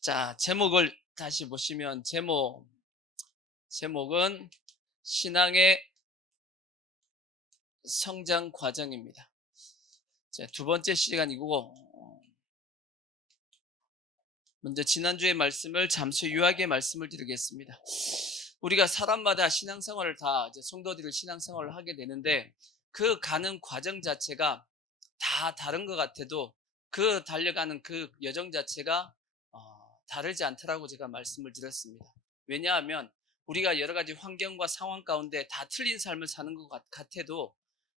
자, 제목을 다시 보시면 제목은 신앙의 성장 과정입니다. 자, 두 번째 시간이고 먼저 지난주의 말씀을 잠시 요약의 말씀을 드리겠습니다. 우리가 사람마다 신앙생활을 이제 성도들이 신앙생활을 하게 되는데 그 가는 과정 자체가 다 다른 것 같아도 그 달려가는 그 여정 자체가 다르지 않더라고 제가 말씀을 드렸습니다. 왜냐하면 우리가 여러 가지 환경과 상황 가운데 다 틀린 삶을 사는 것 같아도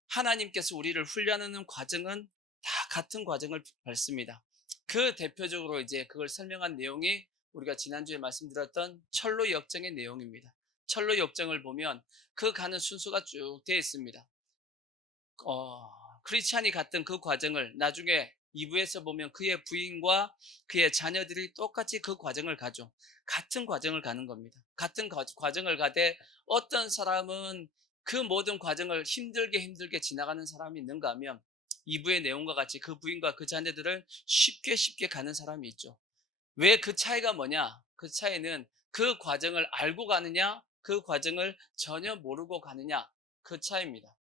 하나님께서 우리를 훈련하는 과정은 다 같은 과정을 밟습니다. 그 대표적으로 이제 그걸 설명한 내용이 우리가 지난주에 말씀드렸던 철로 역정의 내용입니다. 철로 역정을 보면 그 가는 순서가 쭉 되어 있습니다. 크리스찬이 갔던 그 과정을 나중에 2부에서 보면 그의 부인과 그의 자녀들이 똑같이 그 과정을 가죠. 같은 과정을 가는 겁니다. 같은 과정을 가되 어떤 사람은 그 모든 과정을 힘들게 지나가는 사람이 있는가 하면 2부의 내용과 같이 그 부인과 그 자녀들은 쉽게 가는 사람이 있죠. 왜 그 차이가 뭐냐? 그 차이는 그 과정을 알고 가느냐, 그 과정을 전혀 모르고 가느냐, 그 차이입니다.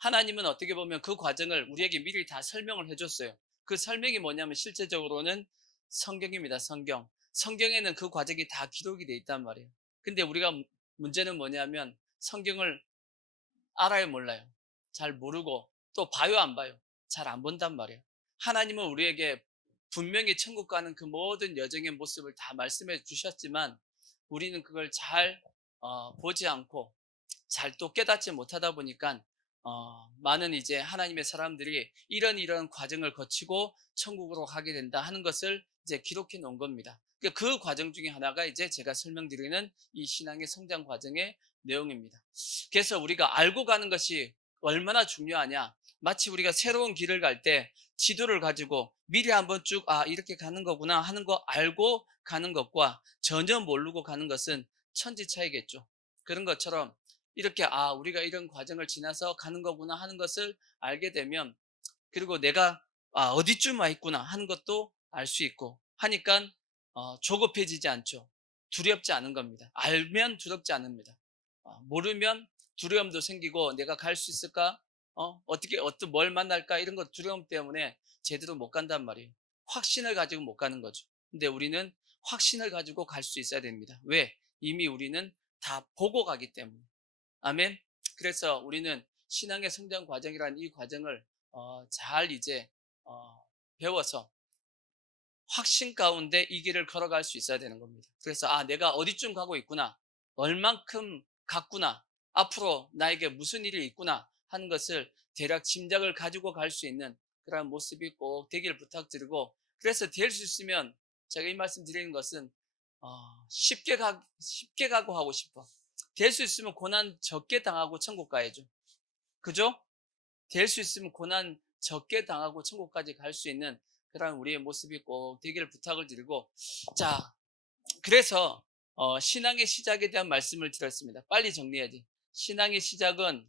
하나님은 어떻게 보면 그 과정을 우리에게 미리 다 설명을 해줬어요. 그 설명이 뭐냐면 실제적으로는 성경입니다. 성경에는 그 과정이 다 기록이 돼 있단 말이에요. 근데 우리가 문제는 뭐냐면 성경을 알아요, 몰라요? 잘 모르고 또 봐요, 안 봐요? 잘 안 본단 말이에요. 하나님은 우리에게 분명히 천국 가는 그 모든 여정의 모습을 다 말씀해 주셨지만 우리는 그걸 잘 보지 않고 잘 또 깨닫지 못하다 보니까 많은 이제 하나님의 사람들이 이런 과정을 거치고 천국으로 가게 된다 하는 것을 이제 기록해 놓은 겁니다. 그 과정 중에 하나가 이제 제가 설명드리는 이 신앙의 성장 과정의 내용입니다. 그래서 우리가 알고 가는 것이 얼마나 중요하냐. 마치 우리가 새로운 길을 갈 때 지도를 가지고 미리 한번 쭉 이렇게 가는 거구나 하는 거 알고 가는 것과 전혀 모르고 가는 것은 천지 차이겠죠. 그런 것처럼 이렇게 우리가 이런 과정을 지나서 가는 거구나 하는 것을 알게 되면 그리고 내가 어디쯤 와 있구나 하는 것도 알 수 있고 하니까 조급해지지 않죠. 두렵지 않은 겁니다. 알면 두렵지 않습니다. 모르면 두려움도 생기고 내가 갈 수 있을까? 어떻게 뭘 만날까? 이런 것 두려움 때문에 제대로 못 간단 말이에요. 확신을 가지고 못 가는 거죠. 근데 우리는 확신을 가지고 갈 수 있어야 됩니다. 왜? 이미 우리는 다 보고 가기 때문에. 아멘. 그래서 우리는 신앙의 성장 과정이라는 이 과정을 잘 이제 배워서 확신 가운데 이 길을 걸어갈 수 있어야 되는 겁니다. 그래서 내가 어디쯤 가고 있구나, 얼만큼 갔구나, 앞으로 나에게 무슨 일이 있구나 하는 것을 대략 짐작을 가지고 갈 수 있는 그런 모습이 꼭 되길 부탁드리고, 그래서 될 수 있으면 제가 이 말씀 드리는 것은 쉽게 가고 하고 싶어. 될 수 있으면 고난 적게 당하고 천국 가야죠. 그죠? 될 수 있으면 고난 적게 당하고 천국까지 갈 수 있는 그런 우리의 모습이 꼭 되기를 부탁을 드리고, 자, 그래서 신앙의 시작에 대한 말씀을 드렸습니다. 빨리 정리해야지. 신앙의 시작은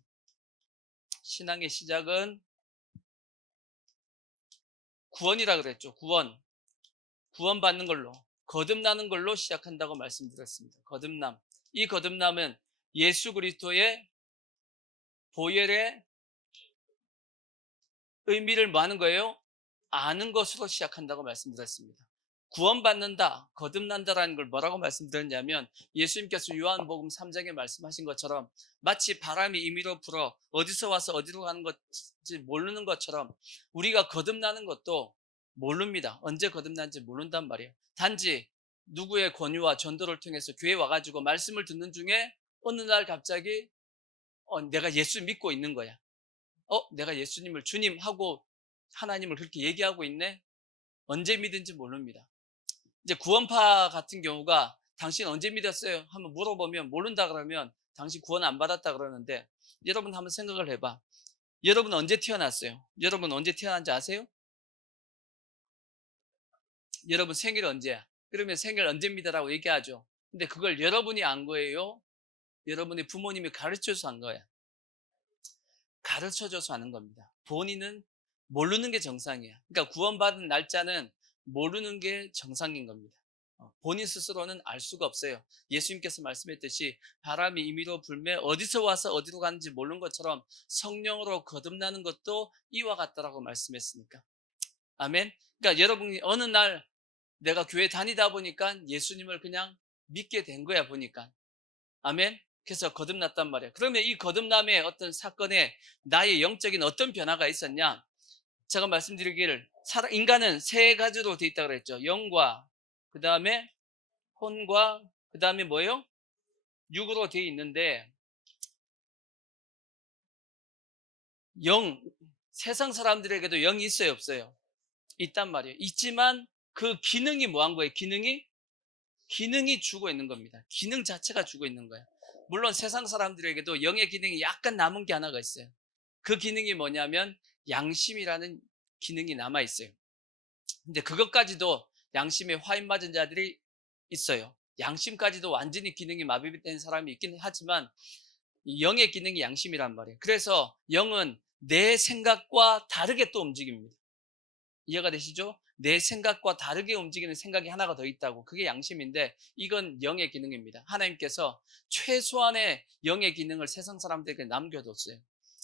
구원이라 그랬죠. 구원받는 걸로, 거듭나는 걸로 시작한다고 말씀드렸습니다. 거듭남. 이 거듭남은 예수 그리스도의 보혈의 의미를 뭐 하는 거예요? 아는 것으로 시작한다고 말씀드렸습니다. 구원받는다, 거듭난다라는 걸 뭐라고 말씀드렸냐면 예수님께서 요한복음 3장에 말씀하신 것처럼 마치 바람이 임의로 불어 어디서 와서 어디로 가는 것인지 모르는 것처럼 우리가 거듭나는 것도 모릅니다. 언제 거듭난지 모른단 말이에요. 단지 누구의 권유와 전도를 통해서 교회 와가지고 말씀을 듣는 중에 어느 날 갑자기 내가 예수 믿고 있는 거야. 내가 예수님을 주님하고 하나님을 그렇게 얘기하고 있네? 언제 믿은지 모릅니다. 이제 구원파 같은 경우가 당신 언제 믿었어요? 한번 물어보면 모른다 그러면 당신 구원 안 받았다 그러는데, 여러분 한번 생각을 해봐. 여러분 언제 태어났어요? 여러분 언제 태어난지 아세요? 여러분 생일 언제야? 그러면 생일 언제입니다라고 얘기하죠. 근데 그걸 여러분이 안 거예요? 여러분의 부모님이 가르쳐줘서 한 거야? 가르쳐줘서 하는 겁니다. 본인은 모르는 게 정상이야. 그러니까 구원받은 날짜는 모르는 게 정상인 겁니다. 본인 스스로는 알 수가 없어요. 예수님께서 말씀했듯이 바람이 임의로 불매 어디서 와서 어디로 가는지 모르는 것처럼 성령으로 거듭나는 것도 이와 같다라고 말씀했으니까. 아멘. 그러니까 여러분이 어느 날 내가 교회 다니다 보니까 예수님을 그냥 믿게 된 거야 보니까. 아멘. 그래서 거듭났단 말이에요. 그러면 이 거듭남의 어떤 사건에 나의 영적인 어떤 변화가 있었냐? 제가 말씀드리기를 인간은 세 가지로 되어 있다고 그랬죠. 영과 그 다음에 혼과 그 다음에 뭐예요? 육으로 되어 있는데 영, 세상 사람들에게도 영이 있어요, 없어요? 있단 말이에요. 있지만 그 기능이 뭐한 거예요? 기능이 죽어 있는 겁니다. 기능 자체가 죽어 있는 거예요. 물론 세상 사람들에게도 영의 기능이 약간 남은 게 하나가 있어요. 그 기능이 뭐냐면 양심이라는 기능이 남아 있어요. 근데 그것까지도 양심에 화인 맞은 자들이 있어요. 양심까지도 완전히 기능이 마비된 사람이 있긴 하지만 영의 기능이 양심이란 말이에요. 그래서 영은 내 생각과 다르게 또 움직입니다. 이해가 되시죠? 내 생각과 다르게 움직이는 생각이 하나가 더 있다고. 그게 양심인데 이건 영의 기능입니다. 하나님께서 최소한의 영의 기능을 세상 사람들에게 남겨뒀어요.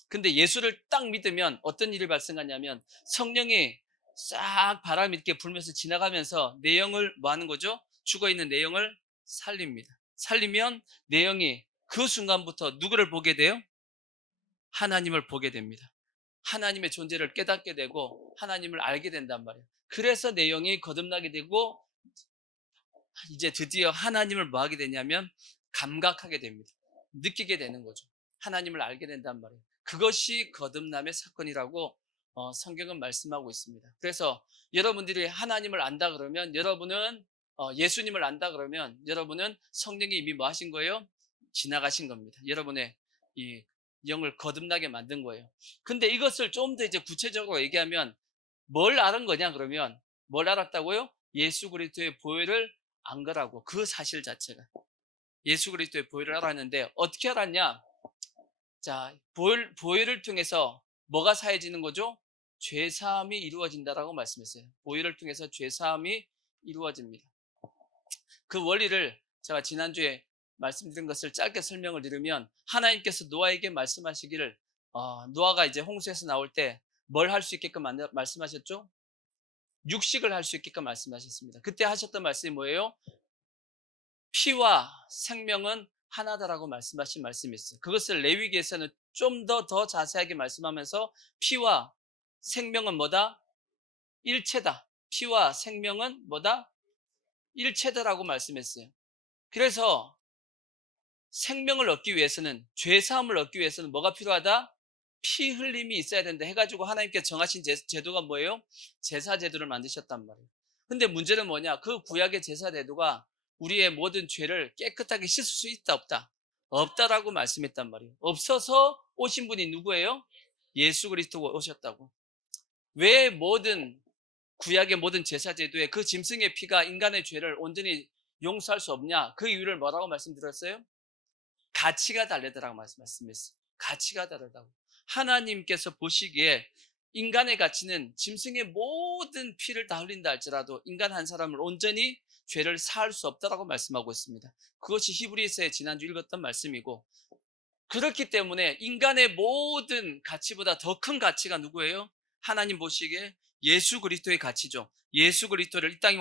근데 예수를 딱 믿으면 어떤 일이 발생하냐면 성령이 싹 바람 있게 불면서 지나가면서 내 영을 뭐 하는 거죠? 죽어있는 내 영을 살립니다. 살리면 내 영이 그 순간부터 누구를 보게 돼요? 하나님을 보게 됩니다. 하나님의 존재를 깨닫게 되고 하나님을 알게 된단 말이에요. 그래서 내 영이 거듭나게 되고 이제 드디어 하나님을 뭐 하게 되냐면 감각하게 됩니다. 느끼게 되는 거죠. 하나님을 알게 된단 말이에요. 그것이 거듭남의 사건이라고 성경은 말씀하고 있습니다. 그래서 여러분들이 하나님을 안다 그러면 여러분은 예수님을 안다 그러면 여러분은 성령이 이미 뭐 하신 거예요? 지나가신 겁니다. 여러분의 이 영을 거듭나게 만든 거예요. 근데 이것을 좀 더 이제 구체적으로 얘기하면 뭘 알은 거냐 그러면 뭘 알았다고요? 예수 그리스도의 보혈을 안 거라고. 그 사실 자체가 예수 그리스도의 보혈을 알았는데 어떻게 알았냐? 자, 보혈을 통해서 뭐가 사해지는 거죠? 죄사함이 이루어진다라고 말씀했어요. 보혈을 통해서 죄사함이 이루어집니다. 그 원리를 제가 지난주에 말씀드린 것을 짧게 설명을 드리면 하나님께서 노아에게 말씀하시기를 노아가 이제 홍수에서 나올 때 뭘 할 수 있게끔 말씀하셨죠? 육식을 할 수 있게끔 말씀하셨습니다. 그때 하셨던 말씀이 뭐예요? 피와 생명은 하나다라고 말씀하신 말씀이 있어요. 그것을 레위기에서는 좀 더 자세하게 말씀하면서 피와 생명은 뭐다? 일체다. 피와 생명은 뭐다? 일체다라고 말씀했어요. 그래서 생명을 얻기 위해서는 죄사함을 얻기 위해서는 뭐가 필요하다? 피 흘림이 있어야 된다 해가지고 하나님께 정하신 제도가 뭐예요? 제사 제도를 만드셨단 말이에요. 근데 문제는 뭐냐? 그 구약의 제사 제도가 우리의 모든 죄를 깨끗하게 씻을 수 있다 없다? 없다라고 말씀했단 말이에요. 없어서 오신 분이 누구예요? 예수 그리스도가 오셨다고. 왜 모든 구약의 모든 제사 제도에 그 짐승의 피가 인간의 죄를 온전히 용서할 수 없냐? 그 이유를 뭐라고 말씀드렸어요? 가치가 다르다라고 말씀했어요. 가치가 다르다고. 하나님께서 보시기에 인간의 가치는 짐승의 모든 피를 다 흘린다 할지라도 인간 한 사람을 온전히 죄를 사할 수 없다라고 말씀하고 있습니다. 그것이 히브리서에 지난주 읽었던 말씀이고 그렇기 때문에 인간의 모든 가치보다 더 큰 가치가 누구예요? 하나님 보시기에 예수 그리스도의 가치죠. 예수 그리스도를 이 땅에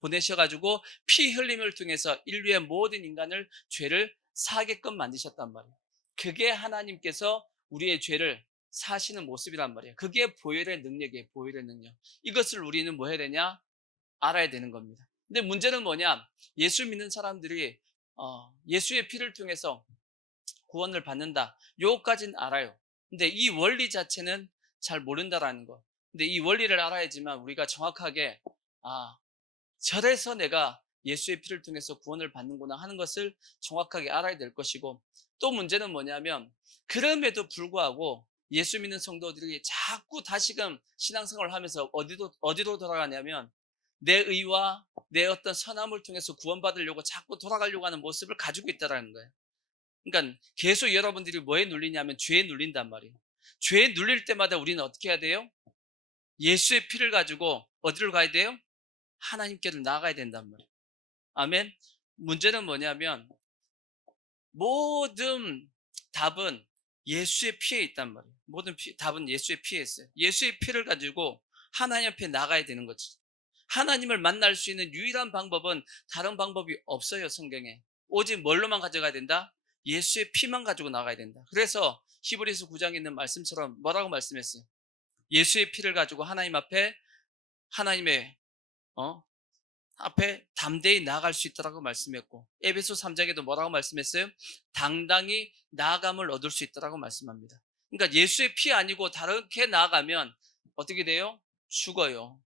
보내셔가지고 피 흘림을 통해서 인류의 모든 인간을 죄를 사게끔 만드셨단 말이에요. 그게 하나님께서 우리의 죄를 사시는 모습이란 말이에요. 그게 보혈의 능력이에요. 보혈의 능력. 이것을 우리는 뭐 해야 되냐? 알아야 되는 겁니다. 근데 문제는 뭐냐? 예수 믿는 사람들이 예수의 피를 통해서 구원을 받는다. 요것까지는 알아요. 근데 이 원리 자체는 잘 모른다라는 거. 근데 이 원리를 알아야지만 우리가 정확하게 저래서 내가 예수의 피를 통해서 구원을 받는구나 하는 것을 정확하게 알아야 될 것이고 또 문제는 뭐냐면 그럼에도 불구하고 예수 믿는 성도들이 자꾸 다시금 신앙생활을 하면서 어디로 돌아가냐면 내 의와 내 어떤 선함을 통해서 구원받으려고 자꾸 돌아가려고 하는 모습을 가지고 있다는 거예요. 그러니까 계속 여러분들이 뭐에 눌리냐면 죄에 눌린단 말이에요. 죄에 눌릴 때마다 우리는 어떻게 해야 돼요? 예수의 피를 가지고 어디로 가야 돼요? 하나님께로 나아가야 된단 말이에요. 아멘. 문제는 뭐냐면 모든 답은 예수의 피에 있단 말이에요. 답은 예수의 피에 있어요. 예수의 피를 가지고 하나님 앞에 나가야 되는 거지. 하나님을 만날 수 있는 유일한 방법은 다른 방법이 없어요, 성경에. 오직 뭘로만 가져가야 된다? 예수의 피만 가지고 나가야 된다. 그래서 히브리서 9장에 있는 말씀처럼 뭐라고 말씀했어요? 예수의 피를 가지고 하나님 앞에 하나님의 앞에 담대히 나아갈 수 있다라고 말씀했고, 에베소 3장에도 뭐라고 말씀했어요? 당당히 나아감을 얻을 수 있다라고 말씀합니다. 그러니까 예수의 피 아니고 다르게 나아가면 어떻게 돼요? 죽어요.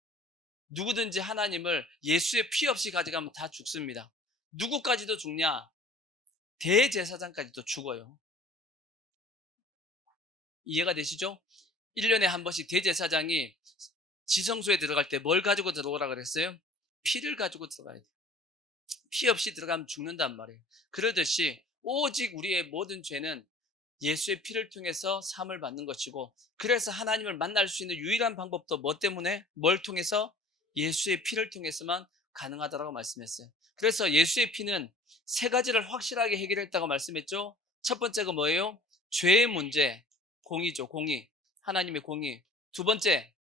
누구든지 하나님을 예수의 피 없이 가져가면 다 죽습니다. 누구까지도 죽냐? 대제사장까지도 죽어요. 이해가 되시죠? 1년에 한 번씩 대제사장이 지성소에 들어갈 때 뭘 가지고 들어오라 그랬어요? 피를 가지고 들어가야 돼요. 피 없이 들어가면 죽는단 말이에요. 그러듯이 오직 우리의 모든 죄는 예수의 피를 통해서 사함을 받는 것이고, 그래서 하나님을 만날 수 있는 유일한 방법도 뭐 때문에? 뭘 통해서? 예수의 피를 통해서만 가능하다고 말씀했어요. 그래서 예수의 피는 세 가지를 확실하게 해결했다고 말씀했죠. 첫 번째가 뭐예요? 죄의 문제, 공의죠. 공의, 하나님의 공의. 두 번째,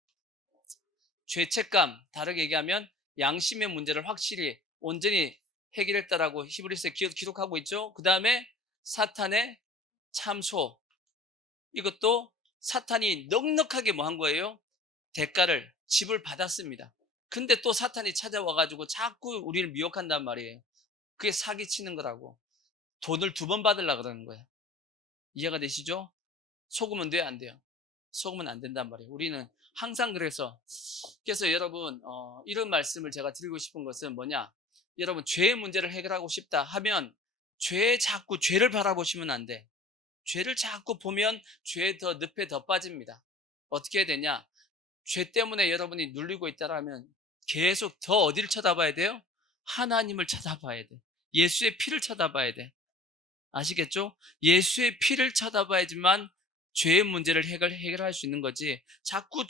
죄책감, 다르게 얘기하면 양심의 문제를 확실히 온전히 해결했다라고 히브리서에 기록하고 있죠. 그 다음에 사탄의 참소, 이것도 사탄이 넉넉하게 뭐 한 거예요? 대가를, 집을 받았습니다. 근데 또 사탄이 찾아와가지고 자꾸 우리를 미혹한단 말이에요. 그게 사기치는 거라고. 돈을 두 번 받으려고 그러는 거예요. 이해가 되시죠? 속으면 돼요, 안 돼요? 속으면 안 된단 말이에요. 우리는 항상 그래서 여러분, 이런 말씀을 제가 드리고 싶은 것은 뭐냐? 여러분, 죄의 문제를 해결하고 싶다 하면 자꾸 죄를 바라보시면 안 돼. 죄를 자꾸 보면 죄에 더 늪에 더 빠집니다. 어떻게 해야 되냐? 죄 때문에 여러분이 눌리고 있다라면 계속 더 어디를 쳐다봐야 돼요? 하나님을 쳐다봐야 돼. 예수의 피를 쳐다봐야 돼. 아시겠죠? 예수의 피를 쳐다봐야지만 죄의 문제를 해결할 수 있는 거지. 자꾸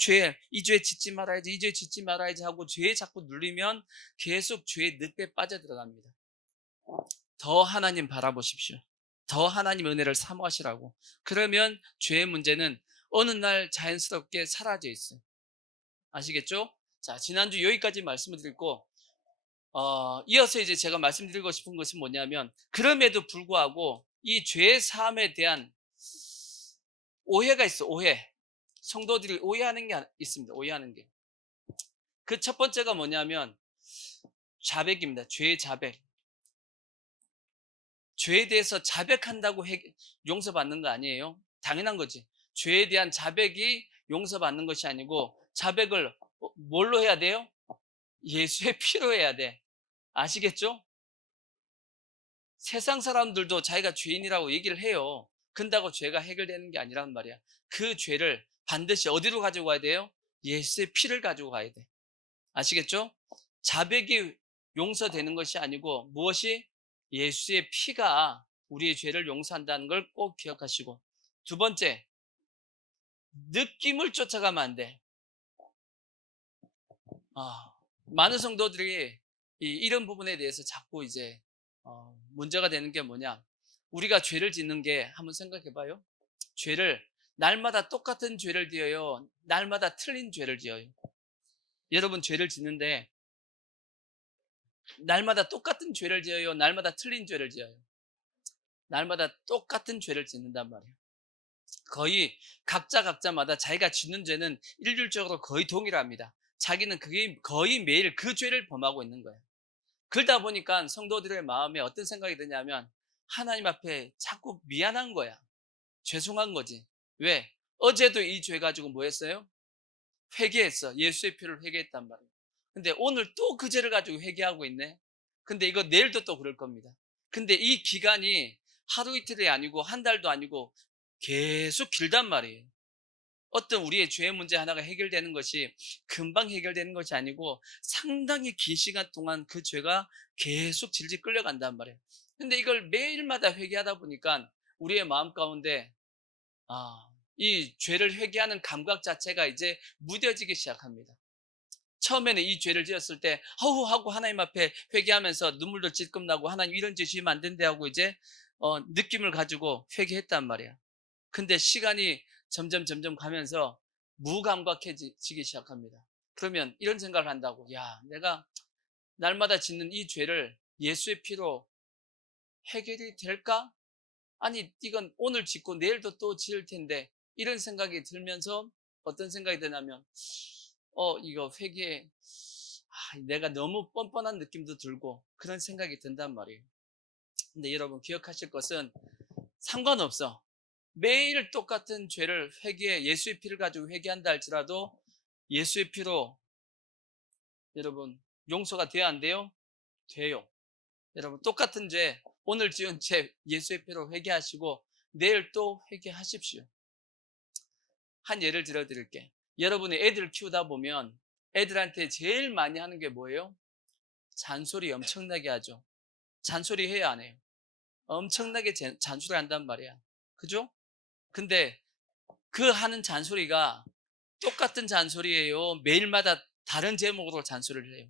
이 죄 짓지 말아야지, 이 죄 짓지 말아야지 하고 죄에 자꾸 눌리면 계속 죄의 늪에 빠져들어갑니다. 더 하나님 바라보십시오. 더 하나님의 은혜를 사모하시라고. 그러면 죄의 문제는 어느 날 자연스럽게 사라져 있어요. 아시겠죠? 자, 지난주 여기까지 말씀을 드리고, 이어서 이제 제가 말씀드리고 싶은 것은 뭐냐면, 그럼에도 불구하고 이 죄의 사함에 대한 오해가 있어, 오해. 성도들이 오해하는 게 있습니다, 오해하는 게. 그 첫 번째가 뭐냐면, 자백입니다. 죄의 자백. 죄에 대해서 자백한다고 용서받는 거 아니에요? 당연한 거지. 죄에 대한 자백이 용서받는 것이 아니고, 자백을 뭘로 해야 돼요? 예수의 피로 해야 돼. 아시겠죠? 세상 사람들도 자기가 죄인이라고 얘기를 해요. 근다고 죄가 해결되는 게 아니란 말이야. 그 죄를 반드시 어디로 가지고 가야 돼요? 예수의 피를 가지고 가야 돼. 아시겠죠? 자백이 용서되는 것이 아니고 무엇이? 예수의 피가 우리의 죄를 용서한다는 걸 꼭 기억하시고, 두 번째, 느낌을 쫓아가면 안 돼. 많은 성도들이 이런 부분에 대해서 자꾸 이제 문제가 되는 게 뭐냐? 우리가 죄를 짓는 게 한번 생각해 봐요. 날마다 똑같은 죄를 지어요? 날마다 틀린 죄를 지어요? 여러분, 죄를 짓는데 날마다 똑같은 죄를 지어요? 날마다 틀린 죄를 지어요? 날마다 똑같은 죄를 짓는단 말이에요. 거의 각자마다 자기가 짓는 죄는 일률적으로 거의 동일합니다. 자기는 그게 거의 매일 그 죄를 범하고 있는 거예요. 그러다 보니까 성도들의 마음에 어떤 생각이 드냐면, 하나님 앞에 자꾸 미안한 거야. 죄송한 거지. 왜? 어제도 이 죄 가지고 뭐 했어요? 회개했어. 예수의 피를 회개했단 말이에요. 근데 오늘 또 그 죄를 가지고 회개하고 있네. 근데 이거 내일도 또 그럴 겁니다. 근데 이 기간이 하루 이틀이 아니고 한 달도 아니고 계속 길단 말이에요. 어떤 우리의 죄의 문제 하나가 해결되는 것이 금방 해결되는 것이 아니고 상당히 긴 시간 동안 그 죄가 계속 질질 끌려간단 말이에요. 근데 이걸 매일마다 회개하다 보니까 우리의 마음 가운데 이 죄를 회개하는 감각 자체가 이제 무뎌지기 시작합니다. 처음에는 이 죄를 지었을 때 허우 하고 하나님 앞에 회개하면서 눈물도 찔끔 나고 하나님 이런 죄 지으면 안 된대 하고 이제 느낌을 가지고 회개했단 말이야. 근데 시간이 점점 가면서 무감각해지기 시작합니다. 그러면 이런 생각을 한다고. 야, 내가 날마다 짓는 이 죄를 예수의 피로 해결이 될까? 아니, 이건 오늘 짓고 내일도 또 지을 텐데, 이런 생각이 들면서 어떤 생각이 드냐면, 이거 회개에, 내가 너무 뻔뻔한 느낌도 들고, 그런 생각이 든단 말이에요. 근데 여러분 기억하실 것은 상관없어. 매일 똑같은 죄를 회개해, 예수의 피를 가지고 회개한다 할지라도, 예수의 피로, 여러분, 용서가 돼야 안 돼요? 돼요. 여러분, 똑같은 죄, 오늘 지은 죄, 예수의 피로 회개하시고, 내일 또 회개하십시오. 한 예를 들어 드릴게. 여러분이 애들 키우다 보면 애들한테 제일 많이 하는 게 뭐예요? 잔소리 엄청나게 하죠. 잔소리 해야 안 해요? 엄청나게 잔소리 한단 말이야. 그죠? 근데 그 하는 잔소리가 똑같은 잔소리예요? 매일마다 다른 제목으로 잔소리를 해요?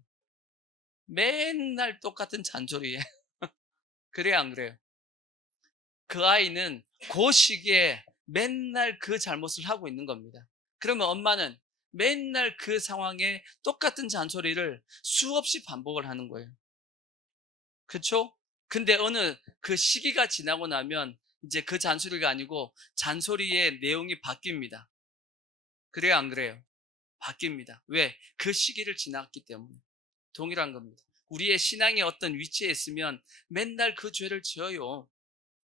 맨날 똑같은 잔소리예요. 그래요, 안 그래요? 그 아이는 그 시기에 맨날 그 잘못을 하고 있는 겁니다. 그러면 엄마는 맨날 그 상황에 똑같은 잔소리를 수없이 반복을 하는 거예요. 그렇죠? 근데 어느 그 시기가 지나고 나면 이제 그 잔소리가 아니고 잔소리의 내용이 바뀝니다. 그래요, 안 그래요? 바뀝니다. 왜? 그 시기를 지났기 때문에. 동일한 겁니다. 우리의 신앙의 어떤 위치에 있으면 맨날 그 죄를 지어요.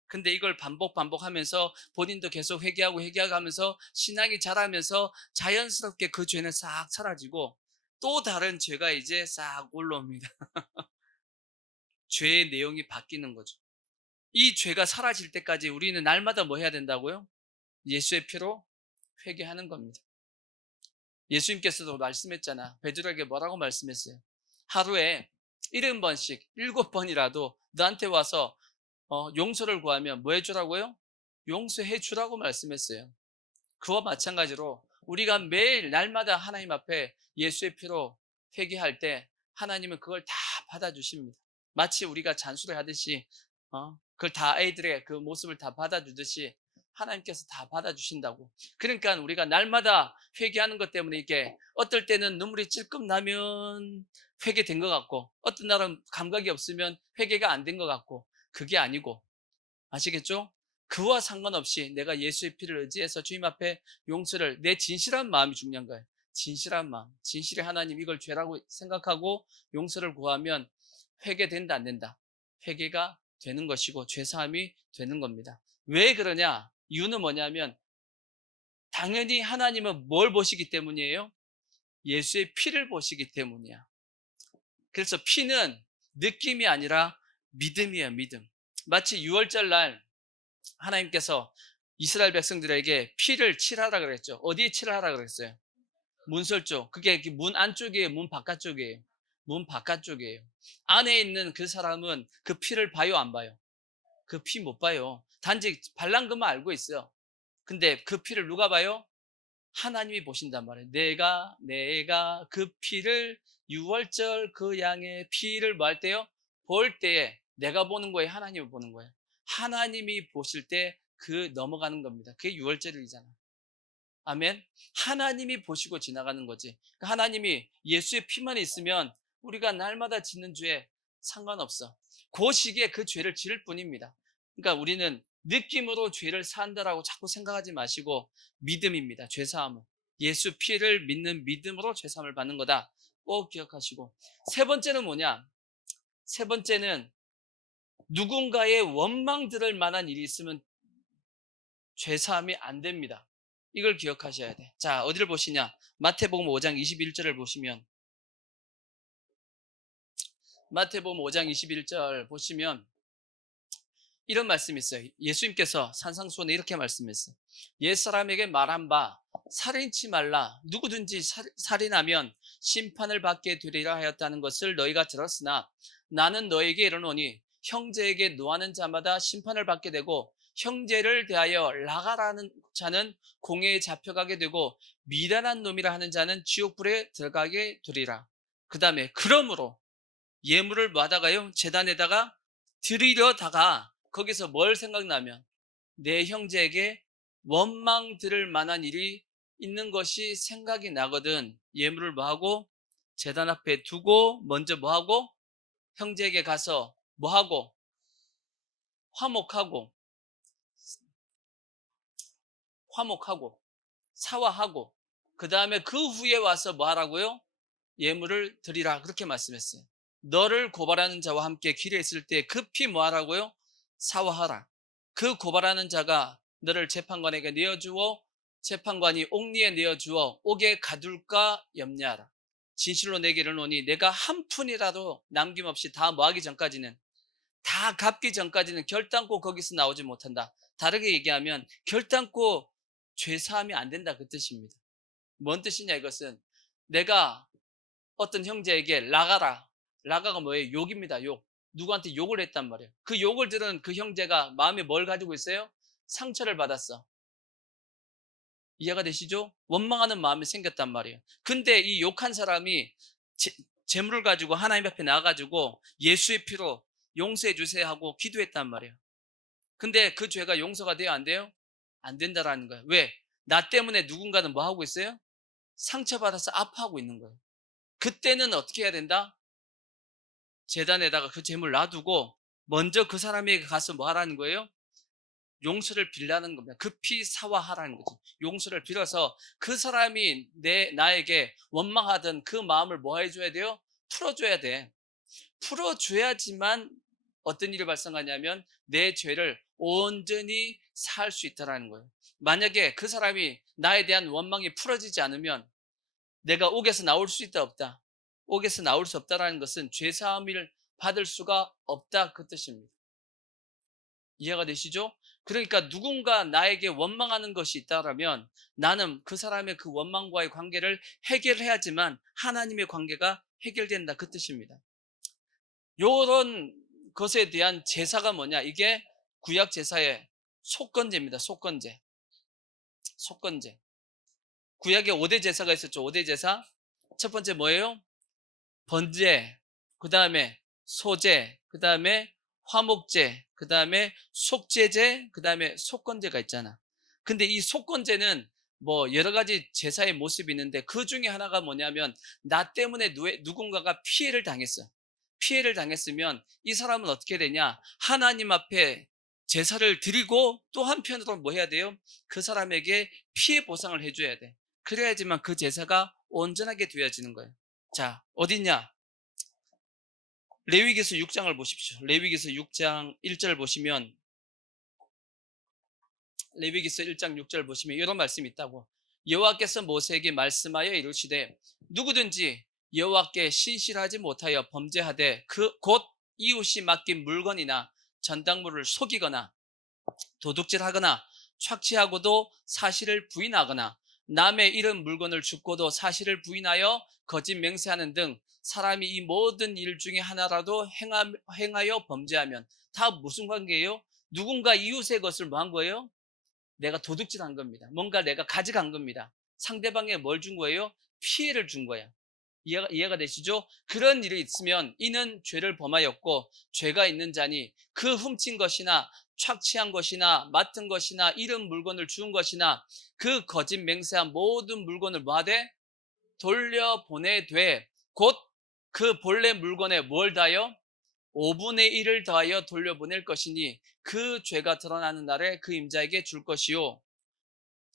근데 이걸 반복하면서 본인도 계속 회개하고 하면서 신앙이 자라면서 자연스럽게 그 죄는 싹 사라지고 또 다른 죄가 이제 싹 올라옵니다. 죄의 내용이 바뀌는 거죠. 이 죄가 사라질 때까지 우리는 날마다 뭐 해야 된다고요? 예수의 피로 회개하는 겁니다. 예수님께서도 말씀했잖아. 베드로에게 뭐라고 말씀했어요? 하루에 70번씩 7번이라도 너한테 와서 용서를 구하면 뭐 해주라고요? 용서해 주라고 말씀했어요. 그와 마찬가지로 우리가 매일 날마다 하나님 앞에 예수의 피로 회개할 때 하나님은 그걸 다 받아주십니다. 마치 우리가 잔소리 하듯이 그걸 다 아이들의 그 모습을 다 받아주듯이 하나님께서 다 받아주신다고. 그러니까 우리가 날마다 회개하는 것 때문에 이게 어떨 때는 눈물이 찔끔 나면 회개된 것 같고 어떤 날은 감각이 없으면 회개가 안 된 것 같고 그게 아니고 아시겠죠? 그와 상관없이 내가 예수의 피를 의지해서 주님 앞에 용서를 내 진실한 마음이 중요한 거예요. 진실한 마음. 진실의 하나님 이걸 죄라고 생각하고 용서를 구하면 회개된다 안 된다. 회개가 되는 것이고 죄사함이 되는 겁니다. 왜 그러냐? 이유는 뭐냐면 당연히 하나님은 뭘 보시기 때문이에요? 예수의 피를 보시기 때문이야. 그래서 피는 느낌이 아니라 믿음이에요, 믿음. 마치 6월절 날 하나님께서 이스라엘 백성들에게 피를 칠하라 그랬죠. 어디에 칠하라 그랬어요? 문설 쪽. 그게 문 안쪽이에요? 문 바깥쪽이에요? 문 바깥쪽이에요. 안에 있는 그 사람은 그 피를 봐요, 안 봐요? 그 피 못 봐요. 단지 발란 것만 알고 있어요. 근데 그 피를 누가 봐요? 하나님이 보신단 말이에요. 내가 그 피를 6월절 그 양의 피를 뭐 할 때요? 볼 때에 내가 보는 거예요? 하나님이 보는 거예요? 하나님이 보실 때 그 넘어가는 겁니다. 그게 6월절이잖아. 아멘. 하나님이 보시고 지나가는 거지. 그러니까 하나님이 예수의 피만 있으면 우리가 날마다 짓는 죄에 상관없어. 그 시기에 그 죄를 지을 뿐입니다. 그러니까 우리는 느낌으로 죄를 사한다라고 자꾸 생각하지 마시고 믿음입니다. 죄사함은. 예수 피를 믿는 믿음으로 죄사함을 받는 거다. 꼭 기억하시고. 세 번째는 뭐냐? 세 번째는 누군가의 원망 들을 만한 일이 있으면 죄사함이 안 됩니다. 이걸 기억하셔야 돼. 자, 어디를 보시냐? 마태복음 5장 21절을 보시면 마태복음 5장 21절 보시면 이런 말씀이 있어요. 예수님께서 산상수훈에 이렇게 말씀했어요. 옛사람에게 말한 바 살인치 말라. 누구든지 살인하면 심판을 받게 되리라 하였다는 것을 너희가 들었으나 나는 너에게 이르노니 형제에게 노하는 자마다 심판을 받게 되고 형제를 대하여 라가라는 자는 공회에 잡혀가게 되고 미련한 놈이라 하는 자는 지옥불에 들어가게 되리라. 그 다음에 그러므로 예물을 뭐 하다가요? 제단에다가 드리려다가 거기서 뭘 생각나면 내 형제에게 원망 들을 만한 일이 있는 것이 생각이 나거든. 예물을 뭐 하고 제단 앞에 두고 먼저 뭐 하고 형제에게 가서 뭐 하고 화목하고 사화하고 그 다음에 그 후에 와서 뭐 하라고요? 예물을 드리라 그렇게 말씀했어요. 너를 고발하는 자와 함께 길에 있을 때 급히 뭐 하라고요? 사화하라. 그 고발하는 자가 너를 재판관에게 내어주어 재판관이 옥리에 내어주어 옥에 가둘까 염려하라. 진실로 내게 이르노니 내가 한 푼이라도 남김없이 다 뭐하기 전까지는 다 갚기 전까지는 결단코 거기서 나오지 못한다. 다르게 얘기하면 결단코 죄사함이 안 된다 그 뜻입니다. 뭔 뜻이냐 이것은 내가 어떤 형제에게 라가라. 라가가 뭐예요? 욕입니다. 욕. 누구한테 욕을 했단 말이에요. 그 욕을 들은 그 형제가 마음에 뭘 가지고 있어요? 상처를 받았어. 이해가 되시죠? 원망하는 마음이 생겼단 말이에요. 근데 이 욕한 사람이 재물을 가지고 하나님 앞에 나가가지고 예수의 피로 용서해 주세요 하고 기도했단 말이에요. 근데 그 죄가 용서가 돼요? 안 돼요? 안 된다라는 거예요. 왜? 나 때문에 누군가는 뭐 하고 있어요? 상처받아서 아파하고 있는 거예요. 그때는 어떻게 해야 된다? 재단에다가 그 재물 놔두고 먼저 그 사람에게 가서 뭐 하라는 거예요? 용서를 빌라는 겁니다. 급히 사과하라는 거죠. 용서를 빌어서 그 사람이 나에게 원망하던 그 마음을 뭐 해줘야 돼요? 풀어줘야 돼. 풀어줘야지만 어떤 일이 발생하냐면 내 죄를 온전히 살 수 있다는 거예요. 만약에 그 사람이 나에 대한 원망이 풀어지지 않으면 내가 옥에서 나올 수 있다 없다? 옥에서 나올 수 없다라는 것은 죄사함을 받을 수가 없다 그 뜻입니다. 이해가 되시죠? 그러니까 누군가 나에게 원망하는 것이 있다면 나는 그 사람의 그 원망과의 관계를 해결해야지만 하나님의 관계가 해결된다 그 뜻입니다. 요런 것에 대한 제사가 뭐냐? 이게 구약 제사의 속건제입니다. 속건제. 구약에 5대 제사가 있었죠. 5대 제사. 첫 번째 뭐예요? 번제, 그 다음에 소제, 그 다음에 화목제, 그 다음에 속제제, 그 다음에 속건제가 있잖아. 근데 이 속건제는 뭐 여러 가지 제사의 모습이 있는데 그 중에 하나가 뭐냐면 나 때문에 누군가가 피해를 당했어. 피해를 당했으면 이 사람은 어떻게 되냐? 하나님 앞에 제사를 드리고 또 한편으로 뭐 해야 돼요? 그 사람에게 피해 보상을 해줘야 돼. 그래야지만 그 제사가 온전하게 되어지는 거예요. 자, 어딨냐? 레위기서 6장을 보십시오. 레위기서 6장 1절 보시면 레위기서 1장 6절 보시면 이런 말씀이 있다고. 여호와께서 모세에게 말씀하여 이르시되 누구든지 여호와께 신실하지 못하여 범죄하되 그 곧 이웃이 맡긴 물건이나 전당물을 속이거나 도둑질하거나 착취하고도 사실을 부인하거나 남의 잃은 물건을 줍고도 사실을 부인하여 거짓 맹세하는 등 사람이 이 모든 일 중에 하나라도 행하여 범죄하면 다 무슨 관계예요? 누군가 이웃의 것을 뭐 한 거예요? 내가 도둑질한 겁니다. 뭔가 내가 가져간 겁니다. 상대방에 뭘 준 거예요? 피해를 준 거야. 이해가 되시죠? 그런 일이 있으면 이는 죄를 범하였고 죄가 있는 자니 그 훔친 것이나 착취한 것이나 맡은 것이나 잃은 물건을 주운 것이나 그 거짓 맹세한 모든 물건을 뭐하되 돌려보내되 곧 그 본래 물건에 뭘 다하여 5분의 1을 더하여 돌려보낼 것이니 그 죄가 드러나는 날에 그 임자에게 줄 것이요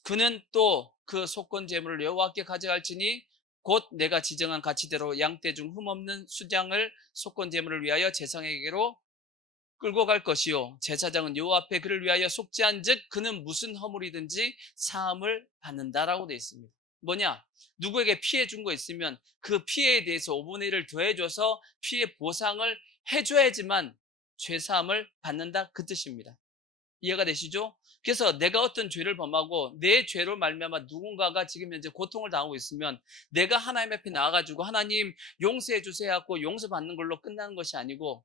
그는 또 그 속건 제물을 여호와께 가져갈지니 곧 내가 지정한 가치대로 양떼 중 흠없는 수장을 속건 제물을 위하여 제사장에게로 끌고 갈 것이요 제사장은 여호와 앞에 그를 위하여 속죄한즉 그는 무슨 허물이든지 사함을 받는다라고 되어 있습니다. 뭐냐? 누구에게 피해 준 거 있으면 그 피해에 대해서 5분의 1을 더해줘서 피해 보상을 해줘야지만 죄사함을 받는다 그 뜻입니다. 이해가 되시죠? 그래서 내가 어떤 죄를 범하고 내 죄로 말미암아 누군가가 지금 현재 고통을 당하고 있으면 내가 하나님 앞에 나와가지고 하나님 용서해 주세요 하고 용서받는 걸로 끝나는 것이 아니고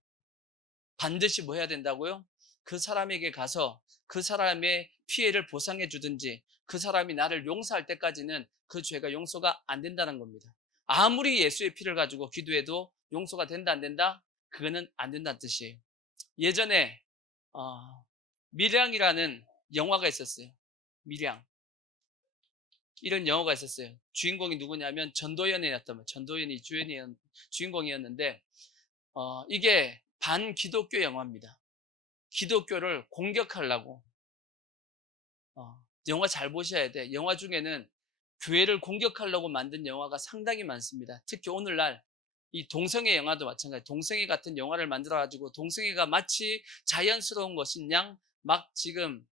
반드시 뭐 해야 된다고요? 그 사람에게 가서 그 사람의 피해를 보상해 주든지 그 사람이 나를 용서할 때까지는 그 죄가 용서가 안 된다는 겁니다. 아무리 예수의 피를 가지고 기도해도 용서가 된다 안 된다? 그거는 안 된다는 뜻이에요. 예전에 밀양이라는 영화가 있었어요. 밀양. 이런 영화가 있었어요. 주인공이 누구냐면 전도연이었던 거예요. 전도연이 주인공이었는데 이게 반기독교 영화입니다. 기독교를 공격하려고 영화 잘 보셔야 돼. 영화 중에는 교회를 공격하려고 만든 영화가 상당히 많습니다. 특히 오늘날 이 동성애 영화도 마찬가지. 동성애 같은 영화를 만들어 가지고 동성애가 마치 자연스러운 것인 양 막 지금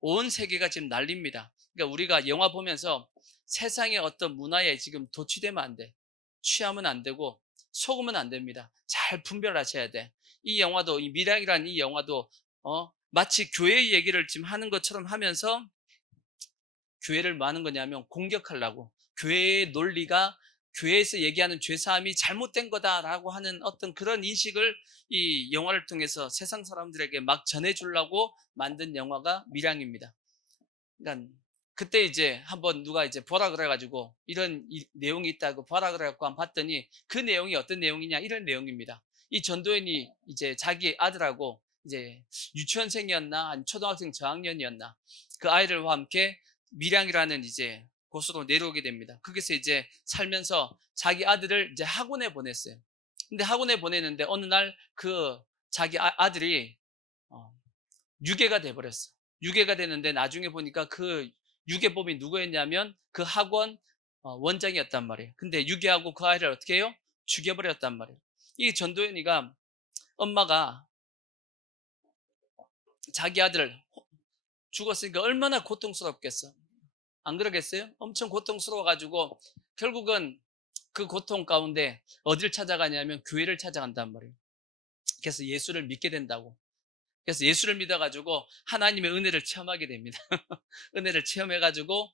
온 세계가 지금 난립니다. 그러니까 우리가 영화 보면서 세상의 어떤 문화에 지금 도취되면 안 돼. 취하면 안 되고 속으면 안 됩니다. 잘 분별하셔야 돼. 이 영화도 이 미량이라는 이 영화도 마치 교회 얘기를 지금 하는 것처럼 하면서 교회를 뭐 하는 거냐면 공격하려고 교회의 논리가 교회에서 얘기하는 죄사함이 잘못된 거다라고 하는 어떤 그런 인식을 이 영화를 통해서 세상 사람들에게 막 전해주려고 만든 영화가 밀양입니다. 그러니까 그때 이제 한번 누가 이제 보라 그래가지고 이런 내용이 있다고 보라 그래갖고 한번 봤더니 그 내용이 어떤 내용이냐 이런 내용입니다. 이 전도연이 이제 자기 아들하고 이제 유치원생이었나 아니 초등학생 저학년이었나 그 아이들과 함께 밀양이라는 이제 곳으로 내려오게 됩니다. 거기서 이제 살면서 자기 아들을 이제 학원에 보냈어요. 근데 학원에 보내는데 어느 날 그 자기 아들이 유괴가 돼버렸어. 유괴가 되는데 나중에 보니까 그 유괴범이 누구였냐면 그 학원 원장이었단 말이에요. 근데 유괴하고 그 아이를 어떻게 해요? 죽여버렸단 말이에요. 이 전도연이가 엄마가 자기 아들을 죽었으니까 얼마나 고통스럽겠어. 안 그러겠어요? 엄청 고통스러워가지고 결국은 그 고통 가운데 어디를 찾아가냐면 교회를 찾아간단 말이에요. 그래서 예수를 믿게 된다고. 그래서 예수를 믿어가지고 하나님의 은혜를 체험하게 됩니다. 은혜를 체험해가지고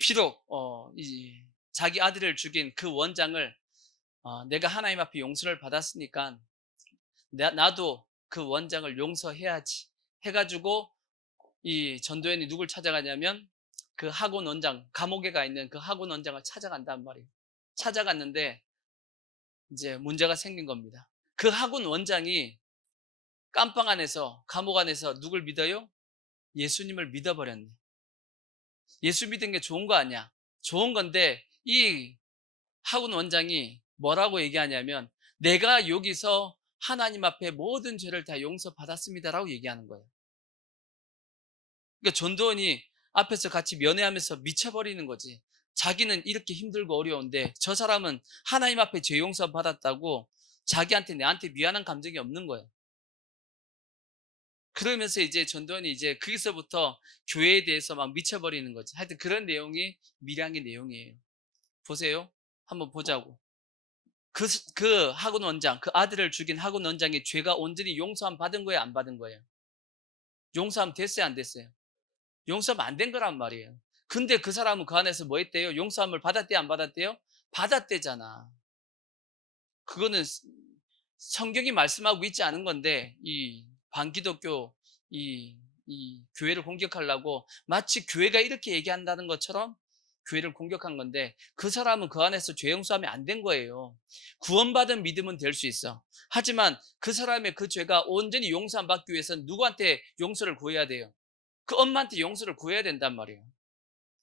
비록 자기 아들을 죽인 그 원장을 내가 하나님 앞에 용서를 받았으니까 나도 그 원장을 용서해야지 해가지고 이 전도연이 누굴 찾아가냐면 그 학원 원장, 감옥에 가 있는 그 학원 원장을 찾아간단 말이에요. 찾아갔는데 이제 문제가 생긴 겁니다. 그 학원 원장이 깜빵 안에서 감옥 안에서 누굴 믿어요? 예수님을 믿어버렸네. 예수 믿은 게 좋은 거 아니야? 좋은 건데 이 학원 원장이 뭐라고 얘기하냐면 내가 여기서 하나님 앞에 모든 죄를 다 용서받았습니다라고 얘기하는 거예요. 그러니까 전도원이 앞에서 같이 면회하면서 미쳐버리는 거지. 자기는 이렇게 힘들고 어려운데 저 사람은 하나님 앞에 죄 용서받았다고 자기한테 내한테 미안한 감정이 없는 거예요. 그러면서 이제 전도원이 이제 거기서부터 교회에 대해서 막 미쳐버리는 거지. 하여튼 그런 내용이 밀양의 내용이에요. 보세요. 한번 보자고. 그 학원 원장, 그 아들을 죽인 학원 원장의 죄가 온전히 용서함 받은 거예요, 안 받은 거예요? 용서함 됐어요, 안 됐어요? 용서함 안 된 거란 말이에요. 근데 그 사람은 그 안에서 뭐 했대요? 용서함을 받았대요, 안 받았대요? 받았대잖아. 그거는 성경이 말씀하고 있지 않은 건데 이 반기독교 이 교회를 공격하려고 마치 교회가 이렇게 얘기한다는 것처럼 교회를 공격한 건데 그 사람은 그 안에서 죄 용서하면 안 된 거예요. 구원받은 믿음은 될 수 있어. 하지만 그 사람의 그 죄가 온전히 용서 받기 위해서는 누구한테 용서를 구해야 돼요? 그 엄마한테 용서를 구해야 된단 말이에요.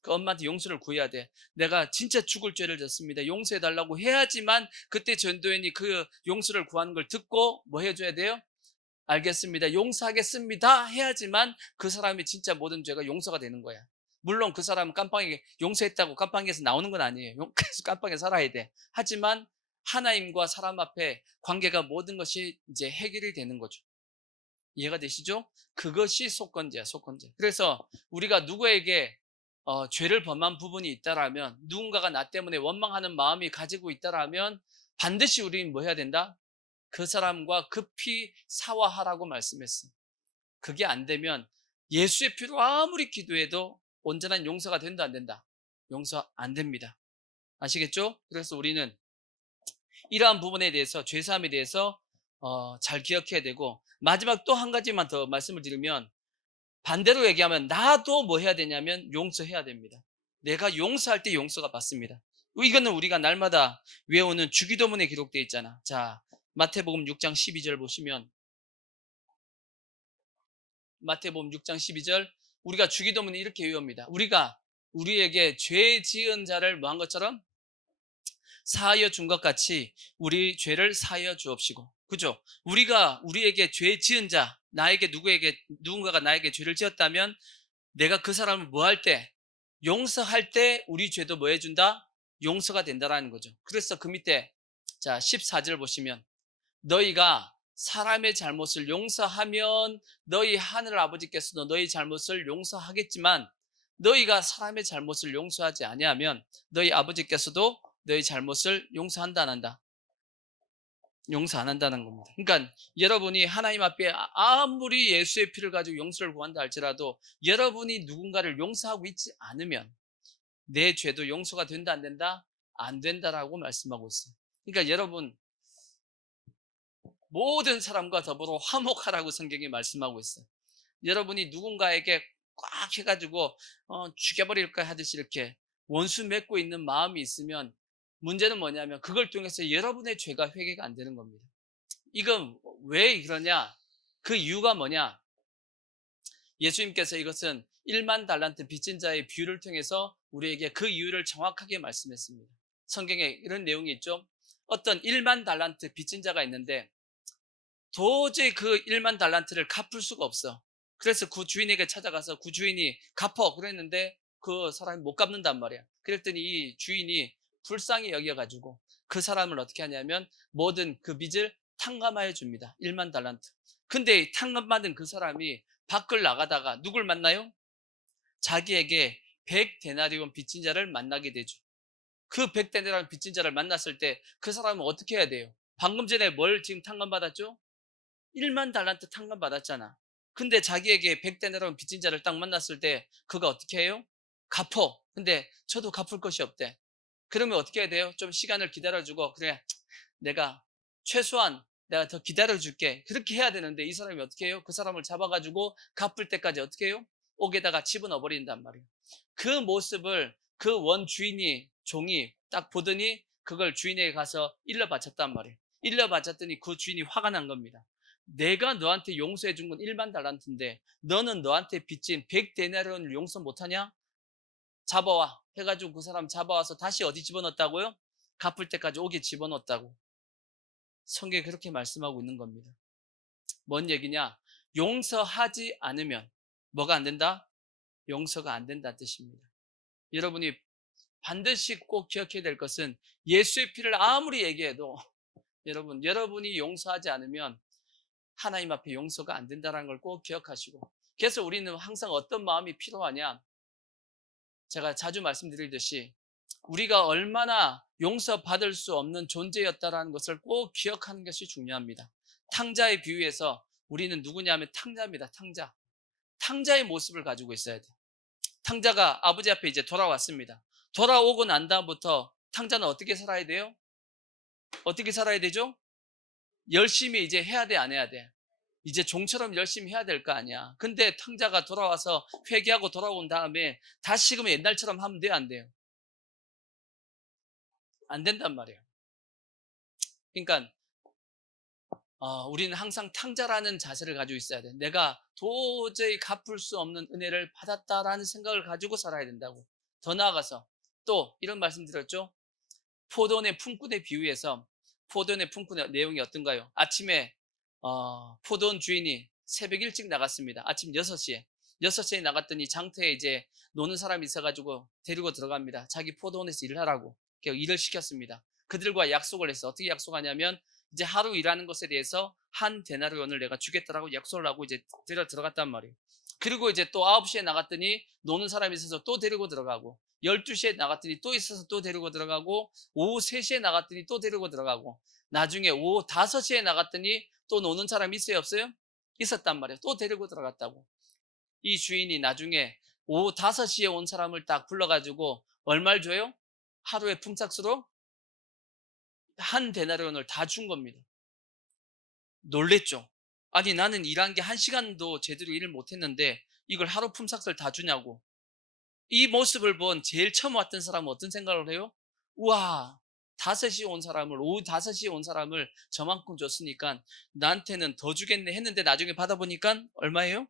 그 엄마한테 용서를 구해야 돼. 내가 진짜 죽을 죄를 졌습니다. 용서해달라고 해야지만 그때 전도연이 그 용서를 구하는 걸 듣고 뭐 해줘야 돼요? 알겠습니다. 용서하겠습니다. 해야지만 그 사람이 진짜 모든 죄가 용서가 되는 거야. 물론 그 사람은 깜빵에 용서했다고 깜빵에서 나오는 건 아니에요. 그래서 깜빵에 살아야 돼. 하지만 하나님과 사람 앞에 관계가 모든 것이 이제 해결이 되는 거죠. 이해가 되시죠? 그것이 속건제야, 속건제. 그래서 우리가 누구에게 죄를 범한 부분이 있다라면 누군가가 나 때문에 원망하는 마음이 가지고 있다라면 반드시 우리는 뭐 해야 된다? 그 사람과 급히 사과하라고 말씀했어요. 그게 안 되면 예수의 피로 아무리 기도해도 온전한 용서가 된다 안 된다? 용서 안 됩니다. 아시겠죠? 그래서 우리는 이러한 부분에 대해서 죄사함에 대해서 잘 기억해야 되고, 마지막 또 한 가지만 더 말씀을 드리면, 반대로 얘기하면 나도 뭐 해야 되냐면 용서해야 됩니다. 내가 용서할 때 용서가 받습니다. 이거는 우리가 날마다 외우는 주기도문에 기록되어 있잖아. 자, 마태복음 6장 12절 보시면, 마태복음 6장 12절, 우리가 주기도문에 이렇게 외웁니다. 우리가 우리에게 죄 지은 자를 뭐 한 것처럼 사하여 준 것 같이 우리 죄를 사하여 주옵시고. 그죠? 우리가 우리에게 죄 지은 자, 누군가가 나에게 죄를 지었다면 내가 그 사람을 뭐 할 때, 용서할 때 우리 죄도 뭐 해준다? 용서가 된다라는 거죠. 그래서 그 밑에, 자, 14절 보시면, 너희가 사람의 잘못을 용서하면 너희 하늘 아버지께서도 너희 잘못을 용서하겠지만, 너희가 사람의 잘못을 용서하지 아니하면 너희 아버지께서도 너희 잘못을 용서 안 한다. 용서 안 한다는 겁니다. 그러니까 여러분이 하나님 앞에 아무리 예수의 피를 가지고 용서를 구한다 할지라도, 여러분이 누군가를 용서하고 있지 않으면 내 죄도 용서가 된다 안 된다? 안 된다라고 말씀하고 있어요. 그러니까 여러분, 모든 사람과 더불어 화목하라고 성경이 말씀하고 있어요. 여러분이 누군가에게 꽉 해가지고 죽여버릴까 하듯이 이렇게 원수 맺고 있는 마음이 있으면, 문제는 뭐냐면 그걸 통해서 여러분의 죄가 회개가 안 되는 겁니다. 이건 왜 그러냐? 그 이유가 뭐냐? 예수님께서 이것은 1만 달란트 빚진 자의 비유를 통해서 우리에게 그 이유를 정확하게 말씀했습니다. 성경에 이런 내용이 있죠. 어떤 1만 달란트 빚진 자가 있는데 도저히 그 1만 달란트를 갚을 수가 없어. 그래서 그 주인에게 찾아가서 그 주인이 갚어 그랬는데 그 사람이 못 갚는단 말이야. 그랬더니 이 주인이 불쌍히 여겨가지고 그 사람을 어떻게 하냐면 모든 그 빚을 탕감하여 줍니다. 1만 달란트. 근데 탕감받은 그 사람이 밖을 나가다가 누굴 만나요? 자기에게 100데나리온 빚진 자를 만나게 되죠. 그 100데나리온 빚진 자를 만났을 때 그 사람은 어떻게 해야 돼요? 방금 전에 뭘 지금 탕감받았죠? 1만 달란트 탕감받았잖아. 근데 자기에게 100데나리온 빚진 자를 딱 만났을 때 그가 어떻게 해요? 갚어. 근데 저도 갚을 것이 없대. 그러면 어떻게 해야 돼요? 좀 시간을 기다려주고, 그래, 내가 최소한 내가 더 기다려줄게. 그렇게 해야 되는데 이 사람이 어떻게 해요? 그 사람을 잡아가지고 갚을 때까지 어떻게 해요? 옥에다가 집어넣어 버린단 말이에요. 그 모습을 그 원 주인이, 종이 딱 보더니 그걸 주인에게 가서 일러 바쳤단 말이에요. 일러 바쳤더니 그 주인이 화가 난 겁니다. 내가 너한테 용서해 준 건 1만 달란트인데 너는 너한테 빚진 100데나리온을 용서 못하냐? 잡아와 해가지고 그 사람 잡아와서 다시 어디 집어넣었다고요? 갚을 때까지 옥에 집어넣었다고 성경이 그렇게 말씀하고 있는 겁니다. 뭔 얘기냐? 용서하지 않으면 뭐가 안 된다? 용서가 안 된다는 뜻입니다. 여러분이 반드시 꼭 기억해야 될 것은, 예수의 피를 아무리 얘기해도 여러분이 용서하지 않으면 하나님 앞에 용서가 안 된다는 걸 꼭 기억하시고, 그래서 우리는 항상 어떤 마음이 필요하냐? 제가 자주 말씀드리듯이 우리가 얼마나 용서받을 수 없는 존재였다는 것을 꼭 기억하는 것이 중요합니다. 탕자의 비유에서 우리는 누구냐면 탕자입니다. 탕자의 모습을 가지고 있어야 돼요. 탕자가 아버지 앞에 이제 돌아왔습니다. 돌아오고 난 다음부터 탕자는 어떻게 살아야 돼요? 어떻게 살아야 되죠? 열심히 이제 해야 돼, 안 해야 돼? 이제 종처럼 열심히 해야 될 거 아니야. 근데 탕자가 돌아와서 회개하고 돌아온 다음에 다시금 옛날처럼 하면 돼요, 안 돼요? 안 된단 말이에요. 그러니까 우리는 항상 탕자라는 자세를 가지고 있어야 돼. 내가 도저히 갚을 수 없는 은혜를 받았다라는 생각을 가지고 살아야 된다고. 더 나아가서 또 이런 말씀 드렸죠. 포도원의 품꾼의 비유에서 포도원의 품꾼의 내용이 어떤가요? 아침에 포도원 주인이 새벽 일찍 나갔습니다. 아침 6시에. 6시에 나갔더니 장터에 이제 노는 사람이 있어가지고 데리고 들어갑니다. 자기 포도원에서 일을 하라고. 일을 시켰습니다. 그들과 약속을 했어. 어떻게 약속하냐면, 이제 하루 일하는 것에 대해서 한 데나리온을 내가 주겠다라고 약속을 하고 이제 데려 들어갔단 말이에요. 그리고 이제 또 9시에 나갔더니 노는 사람이 있어서 또 데리고 들어가고, 12시에 나갔더니 또 있어서 또 데리고 들어가고, 오후 3시에 나갔더니 또 데리고 들어가고, 나중에 오후 5시에 나갔더니 또 노는 사람이 있어요, 없어요? 있었단 말이에요. 또 데리고 들어갔다고. 이 주인이 나중에 오후 5시에 온 사람을 딱 불러가지고 얼마를 줘요? 하루에 품삯으로 한 데나리온을 다 준 겁니다. 놀랬죠. 아니 나는 일한 게 1시간도 제대로 일을 못했는데 이걸 하루 품삯을 다 주냐고. 이 모습을 본 제일 처음 왔던 사람은 어떤 생각을 해요? 우와, 5시에 온 사람을, 오후 5시에 온 사람을 저만큼 줬으니까 나한테는 더 주겠네 했는데 나중에 받아보니까 얼마예요?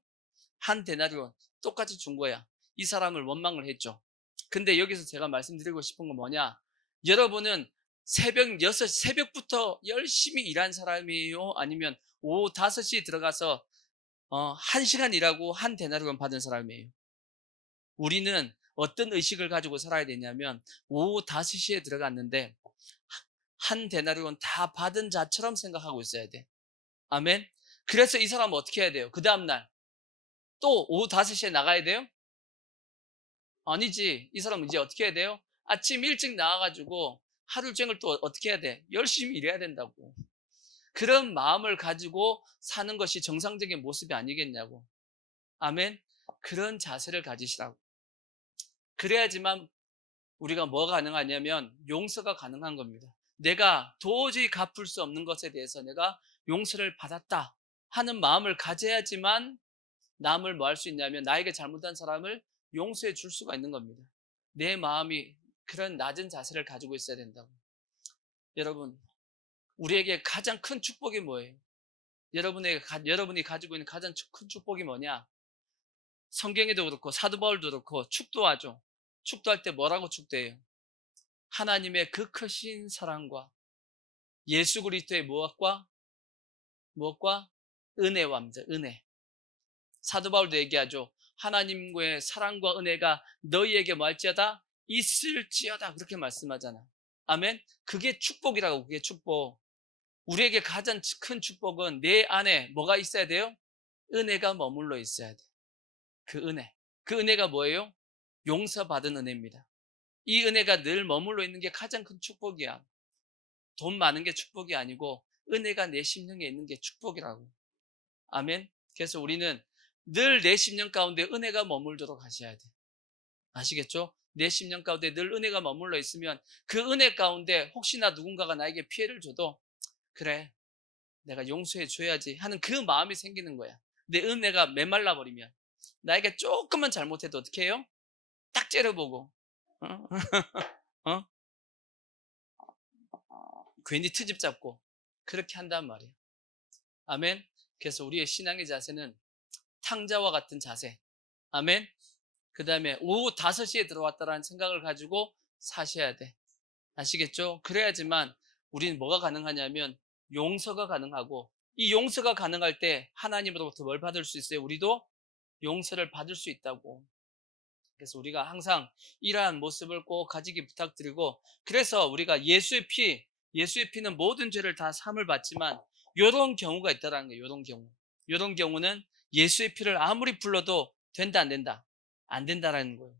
한 데나리온. 똑같이 준 거야. 이 사람을 원망을 했죠. 근데 여기서 제가 말씀드리고 싶은 건 뭐냐? 여러분은 새벽 6시, 새벽부터 열심히 일한 사람이에요? 아니면 오후 5시에 들어가서 1시간 일하고 한 데나리온 받은 사람이에요? 우리는 어떤 의식을 가지고 살아야 되냐면 오후 5시에 들어갔는데 한 데나리온 다 받은 자처럼 생각하고 있어야 돼. 아멘. 그래서 이 사람은 어떻게 해야 돼요? 그 다음날 또 오후 5시에 나가야 돼요? 아니지. 이 사람은 이제 어떻게 해야 돼요? 아침 일찍 나와가지고 하루 종일 또 어떻게 해야 돼? 열심히 일해야 된다고. 그런 마음을 가지고 사는 것이 정상적인 모습이 아니겠냐고. 아멘. 그런 자세를 가지시라고. 그래야지만 우리가 뭐가 가능하냐면 용서가 가능한 겁니다. 내가 도저히 갚을 수 없는 것에 대해서 내가 용서를 받았다 하는 마음을 가져야지만 남을 뭐 할 수 있냐면 나에게 잘못한 사람을 용서해 줄 수가 있는 겁니다. 내 마음이 그런 낮은 자세를 가지고 있어야 된다고. 여러분, 우리에게 가장 큰 축복이 뭐예요? 여러분이 가지고 있는 가장 큰 축복이 뭐냐? 성경에도 그렇고 사도 바울도 그렇고 축도하죠. 축도할 때 뭐라고 축도해요? 하나님의 그 크신 사랑과 예수 그리스도의 무엇과 은혜와 입니다. 은혜. 사도 바울도 얘기하죠. 하나님과의 사랑과 은혜가 너희에게 뭐 할지어다? 있을지어다. 그렇게 말씀하잖아. 아멘. 그게 축복이라고. 그게 축복. 우리에게 가장 큰 축복은 내 안에 뭐가 있어야 돼요? 은혜가 머물러 있어야 돼. 그 은혜. 그 은혜가 뭐예요? 용서받은 은혜입니다. 이 은혜가 늘 머물러 있는 게 가장 큰 축복이야. 돈 많은 게 축복이 아니고 은혜가 내 심령에 있는 게 축복이라고. 아멘. 그래서 우리는 늘 내 심령 가운데 은혜가 머물도록 하셔야 돼. 아시겠죠? 내 심령 가운데 늘 은혜가 머물러 있으면 그 은혜 가운데 혹시나 누군가가 나에게 피해를 줘도 그래, 내가 용서해 줘야지 하는 그 마음이 생기는 거야. 내 은혜가 메말라 버리면 나에게 조금만 잘못해도 어떻게 해요? 딱 째려보고 어? 어? 괜히 트집 잡고 그렇게 한단 말이에요. 아멘. 그래서 우리의 신앙의 자세는 탕자와 같은 자세. 아멘. 그 다음에 오후 5시에 들어왔다라는 생각을 가지고 사셔야 돼. 아시겠죠? 그래야지만 우리는 뭐가 가능하냐면 용서가 가능하고 이 용서가 가능할 때 하나님으로부터 뭘 받을 수 있어요? 우리도 용서를 받을 수 있다고. 그래서 우리가 항상 이러한 모습을 꼭 가지기 부탁드리고 그래서 우리가 예수의 피는 모든 죄를 다 사함을 받지만 이런 경우가 있다는 거예요. 이런 경우는 예수의 피를 아무리 불러도 된다 안 된다? 안 된다라는 거예요.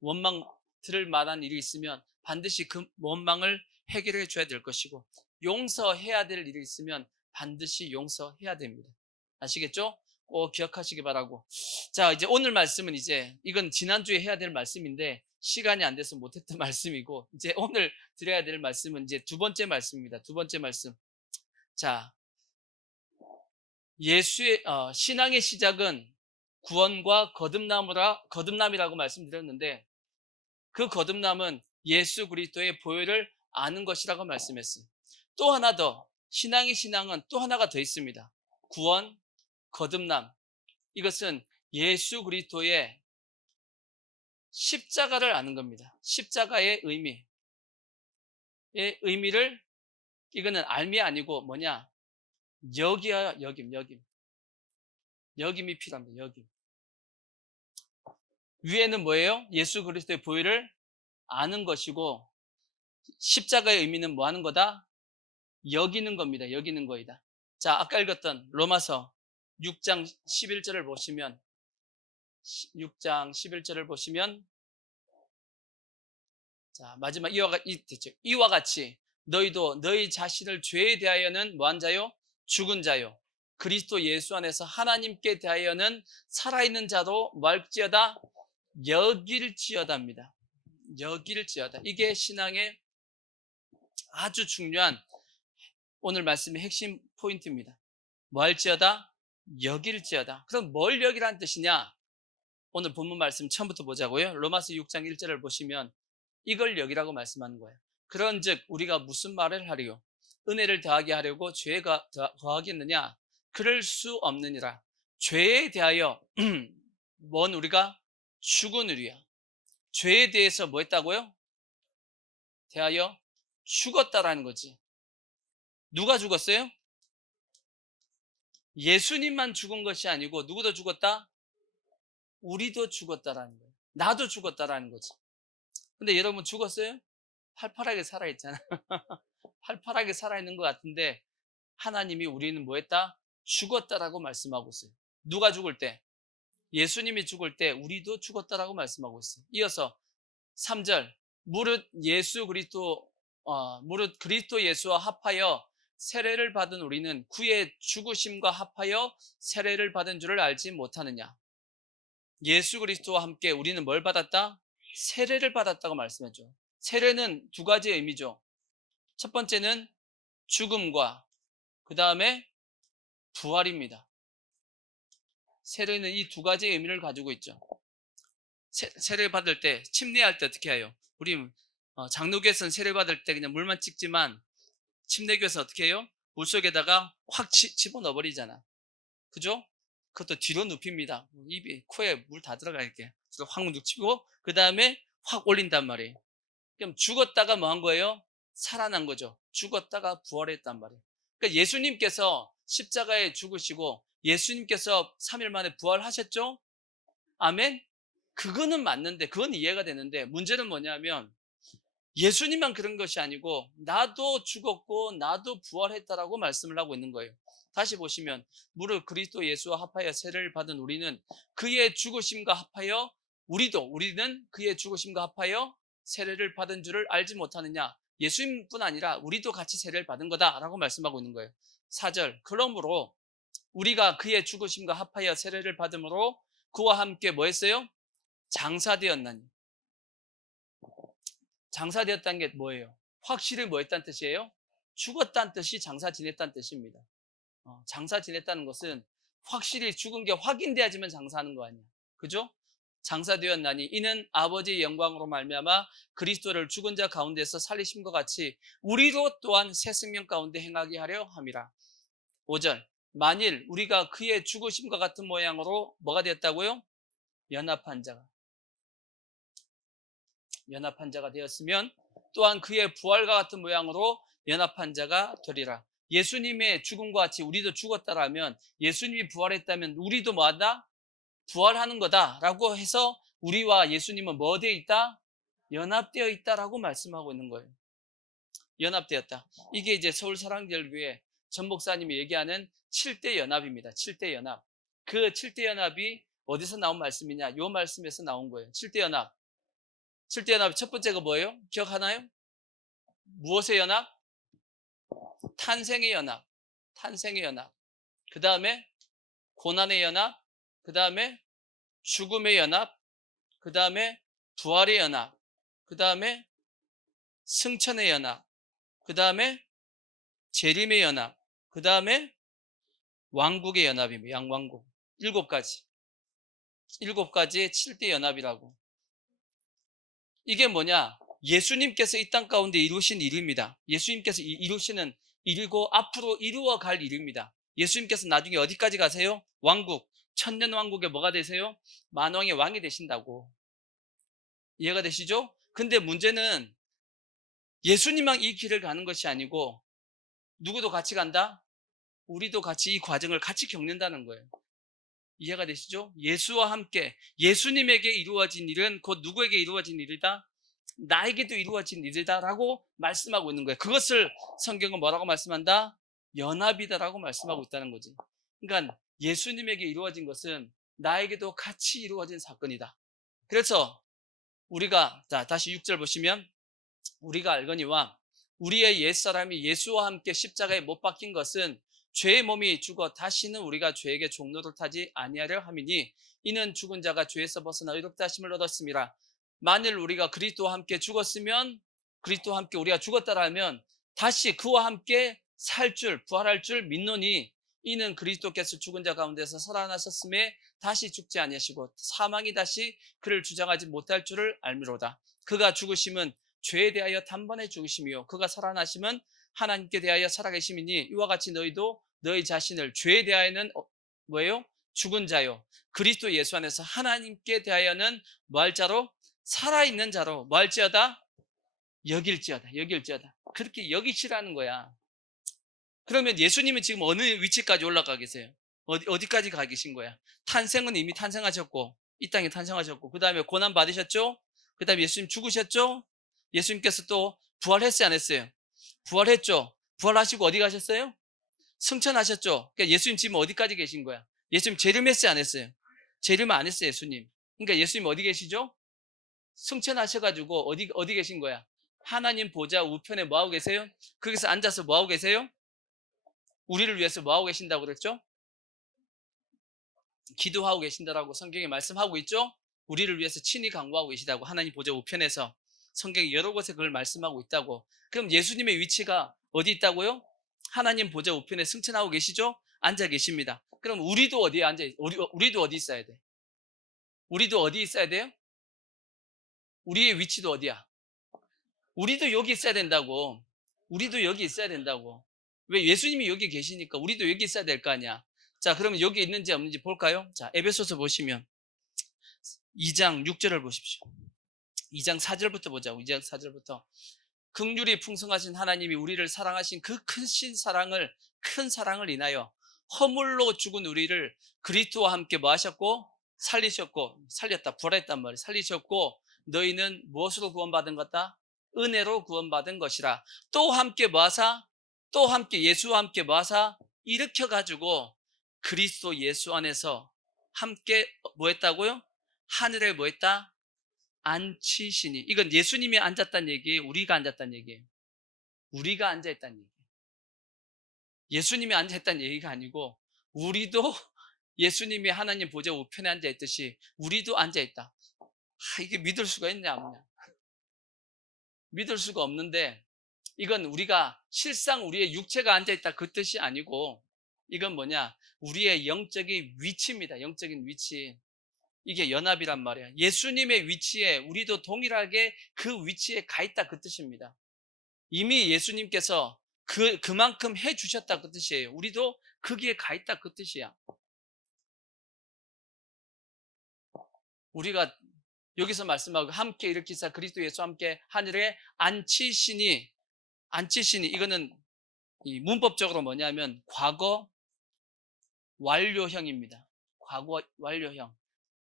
원망 들을 만한 일이 있으면 반드시 그 원망을 해결해 줘야 될 것이고 용서해야 될 일이 있으면 반드시 용서해야 됩니다. 아시겠죠? 꼭 기억하시기 바라고. 자, 이제 오늘 말씀은 이건 지난주에 해야 될 말씀인데 시간이 안 돼서 못했던 말씀이고 이제 오늘 드려야 될 말씀은 이제 두 번째 말씀입니다. 두 번째 말씀. 자, 예수의 신앙의 시작은 구원과 거듭남이라고 말씀드렸는데 그 거듭남은 예수 그리스도의 보혈을 아는 것이라고 말씀했어요. 또 하나 더 신앙은 또 하나가 더 있습니다. 구원, 거듭남. 이것은 예수 그리스도의 십자가를 아는 겁니다. 십자가의 의미를 이거는 알미 아니고 뭐냐? 여김이 필요합니다. 여김. 위에는 뭐예요? 예수 그리스도의 보혈을 아는 것이고 십자가의 의미는 뭐 하는 거다? 여기는 겁니다. 여기는 거이다. 자, 아까 읽었던 로마서 6장 11절을 보시면 6장 11절을 보시면 자, 마지막 이와 같이 너희도 너희 자신을 죄에 대하여는 뭐한 자요? 죽은 자요. 그리스도 예수 안에서 하나님께 대하여는 살아있는 자로 말지어다 여길지어다입니다. 여길지어다. 이게 신앙의 아주 중요한 오늘 말씀의 핵심 포인트입니다. 뭐 할지어다? 여길지어다. 그럼 뭘 여기라는 뜻이냐? 오늘 본문 말씀 처음부터 보자고요. 로마서 6장 1절을 보시면 이걸 여기라고 말씀하는 거예요. 그런즉 우리가 무슨 말을 하리요? 은혜를 더하게 하려고 죄가 더하겠느냐? 그럴 수 없느니라. 죄에 대하여 뭔 우리가 죽으느리야. 죄에 대해서 뭐 했다고요? 대하여 죽었다라는 거지. 누가 죽었어요? 예수님만 죽은 것이 아니고 누구도 죽었다? 우리도 죽었다라는 거예요. 나도 죽었다라는 거지. 근데 여러분 죽었어요? 팔팔하게 살아있잖아. 팔팔하게 살아있는 것 같은데 하나님이 우리는 뭐 했다? 죽었다라고 말씀하고 있어요. 누가 죽을 때? 예수님이 죽을 때 우리도 죽었다라고 말씀하고 있어요. 이어서 3절 무릇 그리스도 예수와 합하여 세례를 받은 우리는 그의 죽으심과 합하여 세례를 받은 줄을 알지 못하느냐. 예수 그리스도와 함께 우리는 뭘 받았다? 세례를 받았다고 말씀했죠. 세례는 두 가지의 의미죠. 첫 번째는 죽음과 그 다음에 부활입니다. 세례는 이 두 가지의 의미를 가지고 있죠. 세례 받을 때, 침례할 때 어떻게 해요? 우리 장로교에서는 세례 받을 때 그냥 물만 찍지만 침례교에서 어떻게 해요? 물속에다가 확 집어넣어 버리잖아. 그죠? 그것도 뒤로 눕힙니다. 입이, 코에 물 다 들어가 있게. 그래서 확 눕히고 그 다음에 확 올린단 말이에요. 그럼 죽었다가 뭐 한 거예요? 살아난 거죠. 죽었다가 부활했단 말이에요. 그러니까 예수님께서 십자가에 죽으시고 예수님께서 3일 만에 부활하셨죠? 아멘? 그거는 맞는데, 그건 이해가 되는데 문제는 뭐냐면 예수님만 그런 것이 아니고 나도 죽었고 나도 부활했다라고 말씀을 하고 있는 거예요. 다시 보시면 무릇 그리스도 예수와 합하여 세례를 받은 우리는 그의 죽으심과 합하여 우리는 그의 죽으심과 합하여 세례를 받은 줄을 알지 못하느냐. 예수님뿐 아니라 우리도 같이 세례를 받은 거다라고 말씀하고 있는 거예요. 4절 그러므로 우리가 그의 죽으심과 합하여 세례를 받음으로 그와 함께 뭐 했어요? 장사되었나니. 장사되었다는 게 뭐예요? 확실히 뭐 했다는 뜻이에요? 죽었다는 뜻이 장사 지냈다는 뜻입니다. 장사 지냈다는 것은 확실히 죽은 게 확인돼야지만 장사하는 거 아니야. 그죠? 장사되었나니 이는 아버지의 영광으로 말미암아 그리스도를 죽은 자 가운데서 살리심과 같이 우리도 또한 새 생명 가운데 행하게 하려 함이라. 5절 만일 우리가 그의 죽으심과 같은 모양으로 뭐가 되었다고요? 연합한 자가 되었으면 또한 그의 부활과 같은 모양으로 연합한 자가 되리라. 예수님의 죽음과 같이 우리도 죽었다라면, 예수님이 부활했다면 우리도 뭐한다? 부활하는 거다라고 해서 우리와 예수님은 뭐 되어 있다? 연합되어 있다라고 말씀하고 있는 거예요. 연합되었다. 이게 이제 서울사랑제일교회 전 목사님이 얘기하는 7대 연합입니다. 7대 연합. 그 7대 연합이 어디서 나온 말씀이냐? 이 말씀에서 나온 거예요. 7대 연합. 7대 연합 첫 번째가 뭐예요? 기억하나요? 무엇의 연합? 탄생의 연합. 탄생의 연합. 그 다음에 고난의 연합. 그 다음에 죽음의 연합. 그 다음에 부활의 연합. 그 다음에 승천의 연합. 그 다음에 재림의 연합. 그 다음에 왕국의 연합입니다. 양왕국. 7가지. 7가지의 7대 연합이라고. 이게 뭐냐? 예수님께서 이 땅 가운데 이루신 일입니다. 예수님께서 이루시는 일이고 앞으로 이루어 갈 일입니다. 예수님께서 나중에 어디까지 가세요? 왕국, 천년 왕국에 뭐가 되세요? 만왕의 왕이 되신다고. 이해가 되시죠? 근데 문제는 예수님만 이 길을 가는 것이 아니고 누구도 같이 간다? 우리도 같이 이 과정을 같이 겪는다는 거예요. 이해가 되시죠? 예수와 함께 예수님에게 이루어진 일은 곧 누구에게 이루어진 일이다? 나에게도 이루어진 일이다라고 말씀하고 있는 거예요. 그것을 성경은 뭐라고 말씀한다? 연합이다라고 말씀하고 있다는 거지. 그러니까 예수님에게 이루어진 것은 나에게도 같이 이루어진 사건이다. 그래서 우리가 다시 6절 보시면 우리가 알거니와 우리의 옛사람이 예수와 함께 십자가에 못 박힌 것은 죄의 몸이 죽어 다시는 우리가 죄에게 종로를 타지 아니하려 함이니 이는 죽은 자가 죄에서 벗어나 의롭다 하심을 얻었습니다. 만일 우리가 그리스도와 함께 죽었으면 그리스도와 함께 우리가 죽었다라면 다시 그와 함께 살 줄 부활할 줄 믿노니 이는 그리스도께서 죽은 자 가운데서 살아나셨음에 다시 죽지 아니하시고 사망이 다시 그를 주장하지 못할 줄을 알미로다. 그가 죽으심은 죄에 대하여 단번에 죽으심이요 그가 살아나심은 하나님께 대하여 살아계심이니 이와 같이 너희도 너희 자신을 죄에 대하여는 뭐예요? 죽은 자요 그리스도 예수 안에서 하나님께 대하여는 뭐 할 자로? 살아있는 자로 뭐 할지어다? 여길지어다 그렇게 여기시라는 거야. 그러면 예수님은 지금 어느 위치까지 올라가 계세요? 어디까지 가 계신 거야? 탄생은 이미 탄생하셨고 이 땅에 탄생하셨고 그 다음에 고난 받으셨죠? 그 다음에 예수님 죽으셨죠? 예수님께서 또 부활했어요 안 했어요? 부활했죠? 부활하시고 어디 가셨어요? 승천하셨죠? 그러니까 예수님 지금 어디까지 계신 거야? 예수님 재림했어요 안 했어요? 재림 안 했어요 예수님. 그러니까 예수님 어디 계시죠? 승천하셔가지고 어디 계신 거야? 하나님 보좌 우편에 뭐하고 계세요? 거기서 앉아서 뭐하고 계세요? 우리를 위해서 뭐하고 계신다고 그랬죠? 기도하고 계신다라고 성경에 말씀하고 있죠? 우리를 위해서 친히 강구하고 계시다고 하나님 보좌 우편에서 성경이 여러 곳에 그걸 말씀하고 있다고. 그럼 예수님의 위치가 어디 있다고요? 하나님 보좌 우편에 승천하고 계시죠? 앉아 계십니다. 그럼 우리도 어디에 우리도 어디 있어야 돼? 우리도 어디 있어야 돼요? 우리의 위치도 어디야? 우리도 여기 있어야 된다고. 우리도 여기 있어야 된다고. 왜? 예수님이 여기 계시니까 우리도 여기 있어야 될 거 아니야. 자, 그러면 여기 있는지 없는지 볼까요? 자, 에베소서 보시면 2장 6절을 보십시오. 2장 4절부터 보자고. 2장 4절부터. 긍휼이 풍성하신 하나님이 우리를 사랑하신 그 큰 사랑을 인하여 허물로 죽은 우리를 그리스도와 함께 뭐 하셨고? 살렸다. 부활했단 말이에요. 살리셨고 너희는 무엇으로 구원받은 것다? 은혜로 구원받은 것이라. 또 함께 뭐 하사? 또 함께 예수와 함께 뭐 하사? 일으켜가지고 그리스도 예수 안에서 함께 뭐 했다고요? 하늘에 뭐 했다? 앉히시니. 이건 예수님이 앉았다는 얘기예요? 우리가 앉았다는 얘기예요? 우리가 앉아있다는 얘기예요. 예수님이 앉아있다는 얘기가 아니고 우리도 예수님이 하나님 보좌 우편에 앉아있듯이 우리도 앉아있다. 이게 믿을 수가 있냐 없냐? 믿을 수가 없는데 이건 우리가 실상 우리의 육체가 앉아있다 그 뜻이 아니고 이건 뭐냐? 우리의 영적인 위치입니다. 영적인 위치. 이게 연합이란 말이야. 예수님의 위치에 우리도 동일하게 그 위치에 가 있다 그 뜻입니다. 이미 예수님께서 그만큼 해 주셨다 그 뜻이에요. 우리도 거기에 가 있다 그 뜻이야. 우리가 여기서 말씀하고 함께 일으키사 그리스도 예수와 함께 하늘에 앉히시니 이거는 이 문법적으로 뭐냐면 과거 완료형입니다. 과거 완료형.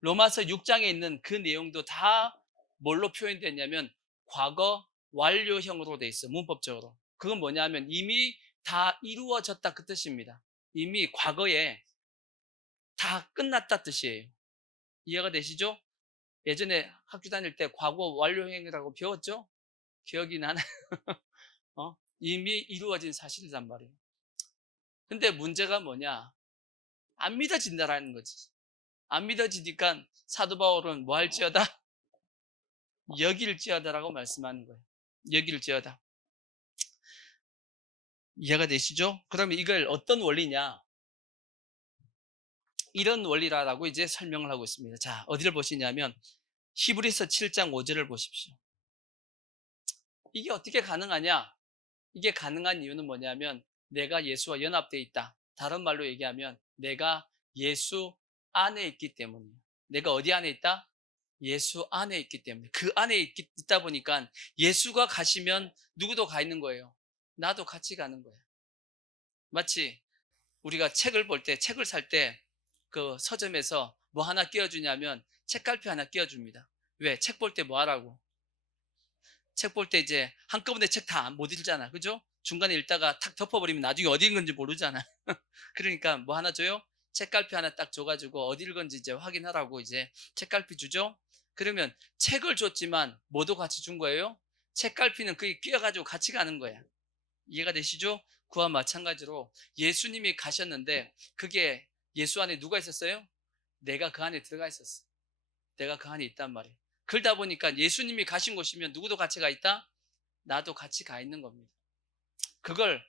로마서 6장에 있는 그 내용도 다 뭘로 표현됐냐면 과거 완료형으로 돼 있어. 문법적으로. 그건 뭐냐면 이미 다 이루어졌다 그 뜻입니다. 이미 과거에 다 끝났다 뜻이에요. 이해가 되시죠? 예전에 학교 다닐 때 과거 완료형이라고 배웠죠? 기억이 나나요? 이미 이루어진 사실이란 말이에요. 근데 문제가 뭐냐? 안 믿어진다라는 거지. 안 믿어지니까 사도 바울은 뭐 할지어다? 여길지어다라고 말씀하는 거예요. 여길지어다. 이해가 되시죠? 그러면 이걸 어떤 원리냐? 이런 원리라고 이제 설명을 하고 있습니다. 자, 어디를 보시냐면 히브리서 7장 5절을 보십시오. 이게 어떻게 가능하냐? 이게 가능한 이유는 뭐냐면 내가 예수와 연합되어 있다. 다른 말로 얘기하면 내가 예수 안에 있기 때문이에요. 내가 어디 안에 있다? 예수 안에 있기 때문에. 그 안에 있다 보니까 예수가 가시면 누구도 가 있는 거예요. 나도 같이 가는 거예요. 마치 우리가 책을 볼 때, 책을 살 때 그 서점에서 뭐 하나 끼워주냐면 책갈피 하나 끼워줍니다. 왜? 책 볼 때 뭐 하라고? 책 볼 때 이제 한꺼번에 책 다 못 읽잖아. 그죠? 중간에 읽다가 탁 덮어버리면 나중에 어디 읽은지 모르잖아. 그러니까 뭐 하나 줘요? 책갈피 하나 딱 줘가지고 어디 읽은지 이제 확인하라고 이제 책갈피 주죠? 그러면 책을 줬지만 뭐도 같이 준 거예요? 책갈피는 그게 끼어가지고 같이 가는 거야. 이해가 되시죠? 그와 마찬가지로 예수님이 가셨는데 그게 예수 안에 누가 있었어요? 내가 그 안에 들어가 있었어. 내가 그 안에 있단 말이에요. 그러다 보니까 예수님이 가신 곳이면 누구도 같이 가 있다? 나도 같이 가 있는 겁니다. 그걸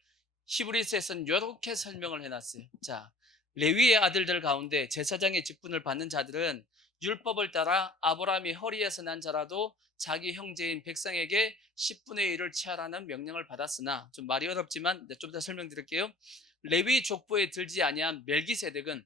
히브리서에서는 이렇게 설명을 해놨어요. 자, 레위의 아들들 가운데 제사장의 직분을 받는 자들은 율법을 따라 아브라함이 허리에서 난 자라도 자기 형제인 백성에게 10분의 1을 취하라는 명령을 받았으나, 좀 말이 어렵지만 좀 더 설명드릴게요. 레위 족보에 들지 아니한 멜기세덱은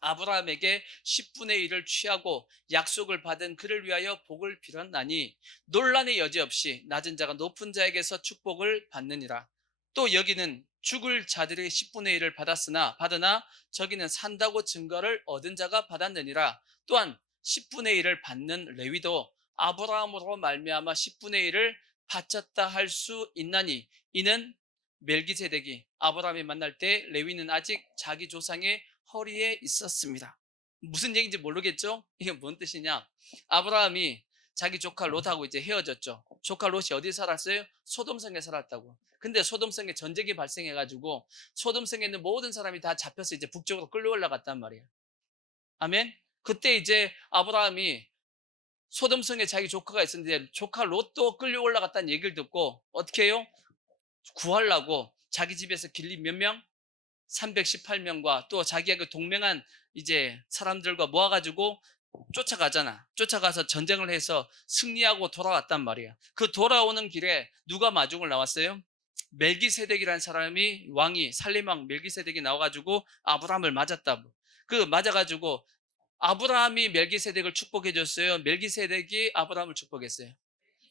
아브라함에게 10분의 1을 취하고 약속을 받은 그를 위하여 복을 빌었나니 논란의 여지 없이 낮은 자가 높은 자에게서 축복을 받느니라. 또 여기는 죽을 자들이 10분의 1을 받으나 저기는 산다고 증거를 얻은 자가 받았느니라. 또한 10분의 1을 받는 레위도 아브라함으로 말미암아 10분의 1을 바쳤다 할 수 있나니, 이는 멜기세덱이 아브라함이 만날 때 레위는 아직 자기 조상의 허리에 있었습니다. 무슨 얘기인지 모르겠죠? 이게 뭔 뜻이냐? 아브라함이 자기 조카 롯하고 이제 헤어졌죠. 조카 롯이 어디 살았어요? 소돔성에 살았다고. 근데 소돔성에 전쟁이 발생해가지고 소돔성에 있는 모든 사람이 다 잡혀서 이제 북쪽으로 끌려 올라갔단 말이에요. 아멘? 그때 이제 아브라함이 소돔성에 자기 조카가 있었는데 조카 롯도 끌려 올라갔다는 얘기를 듣고 어떻게 해요? 구하려고 자기 집에서 길리 몇 명? 318명과 또 자기가 그 동맹한 이제 사람들과 모아가지고 쫓아가잖아. 쫓아가서 전쟁을 해서 승리하고 돌아왔단 말이야. 그 돌아오는 길에 누가 마중을 나왔어요? 멜기세덱이라는 사람이, 왕이 살림왕 멜기세덱이 나와가지고 아브라함을 맞았다고. 그 맞아가지고 아브라함이 멜기세덱을 축복해 줬어요? 멜기세덱이 아브라함을 축복했어요?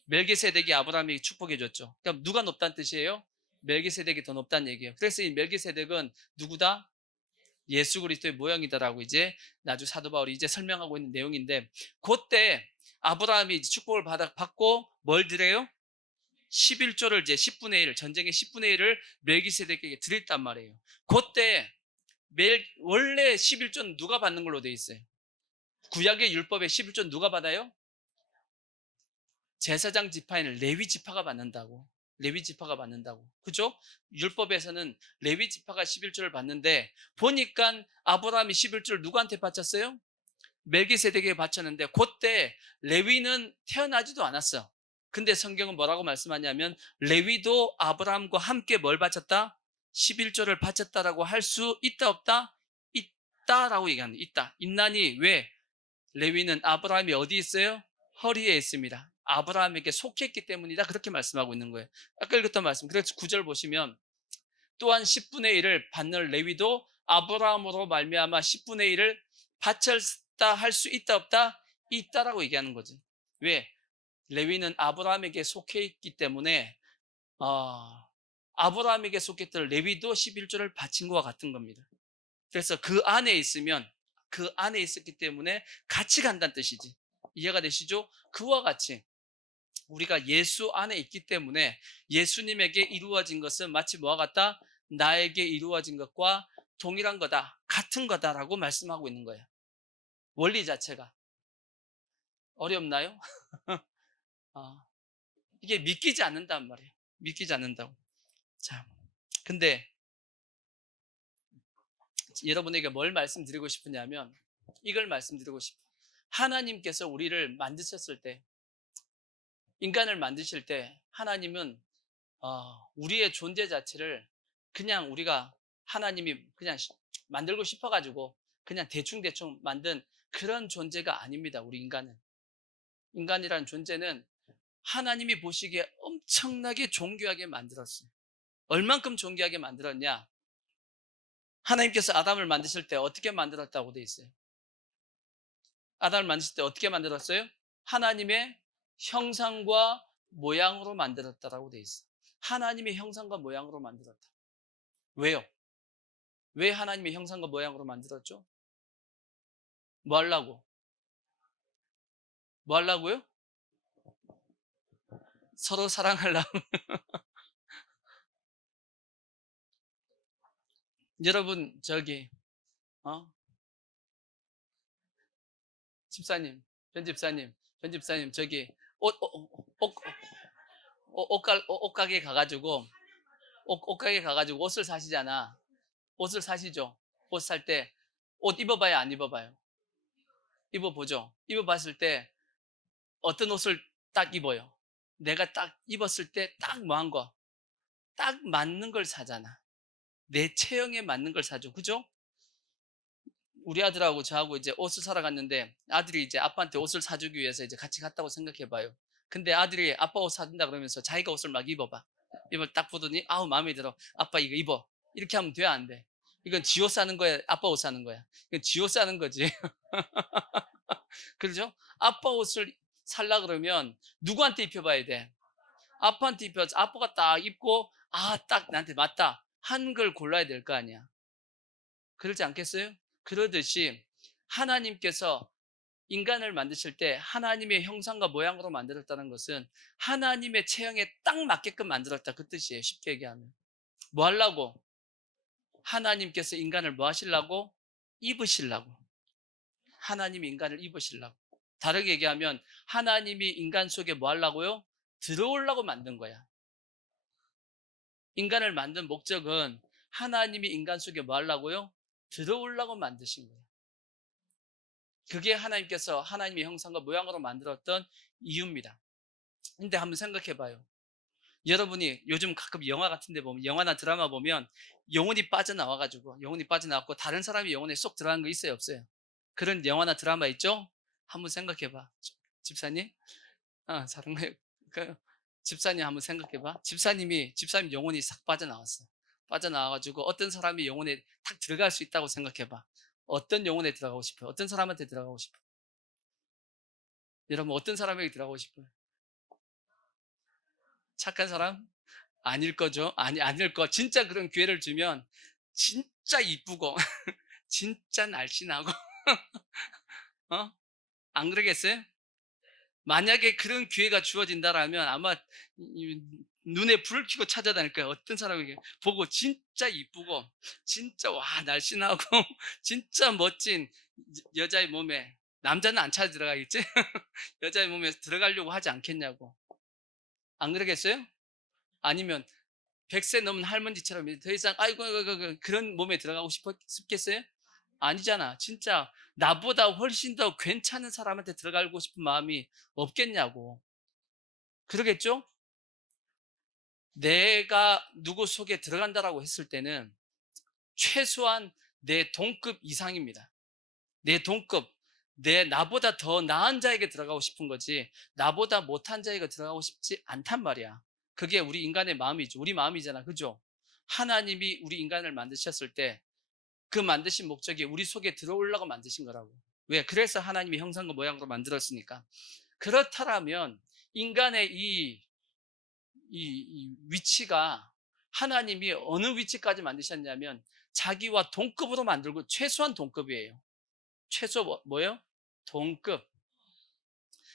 멜기세덱이 아브라함이 축복해 줬죠. 그럼 누가 높다는 뜻이에요? 멜기세덱이 더 높다는 얘기예요. 그래서 이 멜기세덱은 누구다? 예수 그리스도의 모형이다라고 이제 나주 사도 바울이 이제 설명하고 있는 내용인데, 그때 아브라함이 축복을 받고 뭘 드려요? 11조를 이제 10분의 1, 전쟁의 10분의 1을 멜기세덱에게 드렸단 말이에요. 그때 원래 11조는 누가 받는 걸로 돼 있어요? 구약의 율법의 11조는 누가 받아요? 제사장 지파에는 레위 지파가 받는다고. 레위 지파가 받는다고. 그죠? 율법에서는 레위 지파가 11조를 받는데, 보니까 아브라함이 11조를 누구한테 바쳤어요? 멜기세덱에게 바쳤는데, 그때 레위는 태어나지도 않았어. 근데 성경은 뭐라고 말씀하냐면 레위도 아브라함과 함께 뭘 바쳤다? 11조를 바쳤다라고 할 수 있다 없다? 있다라고 얘기합니다. 있다. 있나니 왜? 레위는 아브라함이 어디 있어요? 허리에 있습니다. 아브라함에게 속했기 때문이다. 그렇게 말씀하고 있는 거예요. 아까 읽었던 말씀. 그래서 9절 보시면 또한 10분의 1을 받는 레위도 아브라함으로 말미암아 10분의 1을 바쳤다 할 수 있다 없다? 있다라고 얘기하는 거지. 왜? 레위는 아브라함에게 속해 있기 때문에 아브라함에게 속했던 레위도 11조를 바친 것과 같은 겁니다. 그래서 그 안에 있으면, 그 안에 있었기 때문에 같이 간다는 뜻이지. 이해가 되시죠? 그와 같이 우리가 예수 안에 있기 때문에 예수님에게 이루어진 것은 마치 뭐와 같다? 나에게 이루어진 것과 동일한 거다, 같은 거다라고 말씀하고 있는 거예요. 원리 자체가. 어렵나요? 이게 믿기지 않는단 말이에요. 믿기지 않는다고. 자, 근데 여러분에게 뭘 말씀드리고 싶으냐면 이걸 말씀드리고 싶어요. 하나님께서 우리를 만드셨을 때, 인간을 만드실 때 하나님은 우리의 존재 자체를 그냥 우리가 하나님이 그냥 만들고 싶어가지고 그냥 대충 만든 그런 존재가 아닙니다. 우리 인간이라는 존재는 하나님이 보시기에 엄청나게 존귀하게 만들었어요. 얼만큼 존귀하게 만들었냐? 하나님께서 아담을 만드실 때 어떻게 만들었다고 돼 있어요? 아담을 만드실 때 어떻게 만들었어요? 하나님의 형상과 모양으로 만들었다라고 돼 있어요. 하나님의 형상과 모양으로 만들었다. 왜요? 왜 하나님의 형상과 모양으로 만들었죠? 뭐 하려고? 뭐 하려고요? 서로 사랑하려고. 여러분, 어? 집사님, 전 집사님, 옷가게 가가지고, 옷가게 가가지고 옷을 사시잖아. 옷을 사시죠? 옷 살 때, 옷 입어봐요, 안 입어봐요? 입어보죠? 입어봤을 때, 어떤 옷을 딱 입어요? 내가 딱 입었을 때 딱 뭐 한 거? 딱 맞는 걸 사잖아. 내 체형에 맞는 걸 사죠. 그죠? 우리 아들하고 저하고 이제 옷을 사러 갔는데 아들이 이제 아빠한테 옷을 사주기 위해서 이제 같이 갔다고 생각해 봐요. 근데 아들이 아빠 옷 사준다 그러면서 자기가 옷을 막 입어봐. 입을 딱 보더니 아우 마음에 들어. 아빠 이거 입어. 이렇게 하면 돼, 안 돼? 이건 지 옷 사는 거야, 아빠 옷 사는 거야? 이건 지 옷 사는 거지. 그렇죠? 아빠 옷을 살라 그러면 누구한테 입혀봐야 돼? 아빠한테 입혀서 아빠가 딱 입고 아, 딱 나한테 맞다 한 걸 골라야 될 거 아니야. 그러지 않겠어요? 그러듯이 하나님께서 인간을 만드실 때 하나님의 형상과 모양으로 만들었다는 것은 하나님의 체형에 딱 맞게끔 만들었다, 그 뜻이에요. 쉽게 얘기하면 뭐 하려고? 하나님께서 인간을 뭐 하시려고? 입으시려고. 하나님이 인간을 입으시려고. 다르게 얘기하면 하나님이 인간 속에 뭐 하려고요? 들어오려고 만든 거야. 인간을 만든 목적은 하나님이 인간 속에 뭐 하려고요? 들어오려고 만드신 거예요. 그게 하나님께서 하나님의 형상과 모양으로 만들었던 이유입니다. 근데 한번 생각해 봐요. 여러분이 요즘 가끔 영화 같은 데 보면, 영화나 드라마 보면 영혼이 빠져나와가지고, 영혼이 빠져나왔고 다른 사람이 영혼에 쏙 들어간 거 있어요, 없어요? 그런 영화나 드라마 있죠? 한번 생각해 봐. 집사님? 다른 거, 그 집사님 한번 생각해 봐. 집사님 영혼이 싹 빠져나왔어. 빠져나와가지고 어떤 사람이 영혼에 탁 들어갈 수 있다고 생각해 봐. 어떤 영혼에 들어가고 싶어요? 어떤 사람한테 들어가고 싶어요? 여러분, 어떤 사람에게 들어가고 싶어요? 착한 사람? 아닐 거죠? 아닐 거. 진짜 그런 기회를 주면 진짜 이쁘고, 진짜 날씬하고, 어? 안 그러겠어요? 만약에 그런 기회가 주어진다라면 아마 눈에 불을 켜고 찾아다닐 거예요. 어떤 사람에게 보고 진짜 이쁘고, 진짜 와, 날씬하고, 진짜 멋진 여자의 몸에, 남자는 안 찾아 들어가겠지? 여자의 몸에 들어가려고 하지 않겠냐고. 안 그러겠어요? 아니면 100세 넘은 할머니처럼 더 이상 아이고, 그런 몸에 들어가고 싶겠어요? 아니잖아. 진짜 나보다 훨씬 더 괜찮은 사람한테 들어가고 싶은 마음이 없겠냐고. 그러겠죠? 내가 누구 속에 들어간다라고 했을 때는 최소한 내 동급 이상입니다. 내 동급, 나보다 더 나은 자에게 들어가고 싶은 거지, 나보다 못한 자에게 들어가고 싶지 않단 말이야. 그게 우리 인간의 마음이죠. 우리 마음이잖아. 그죠? 하나님이 우리 인간을 만드셨을 때 그 만드신 목적이 우리 속에 들어오려고 만드신 거라고. 왜? 그래서 하나님이 형상과 모양으로 만들었으니까. 그렇다면 인간의 이 위치가, 하나님이 어느 위치까지 만드셨냐면 자기와 동급으로 만들고, 최소한 동급이에요. 최소 뭐예요? 동급.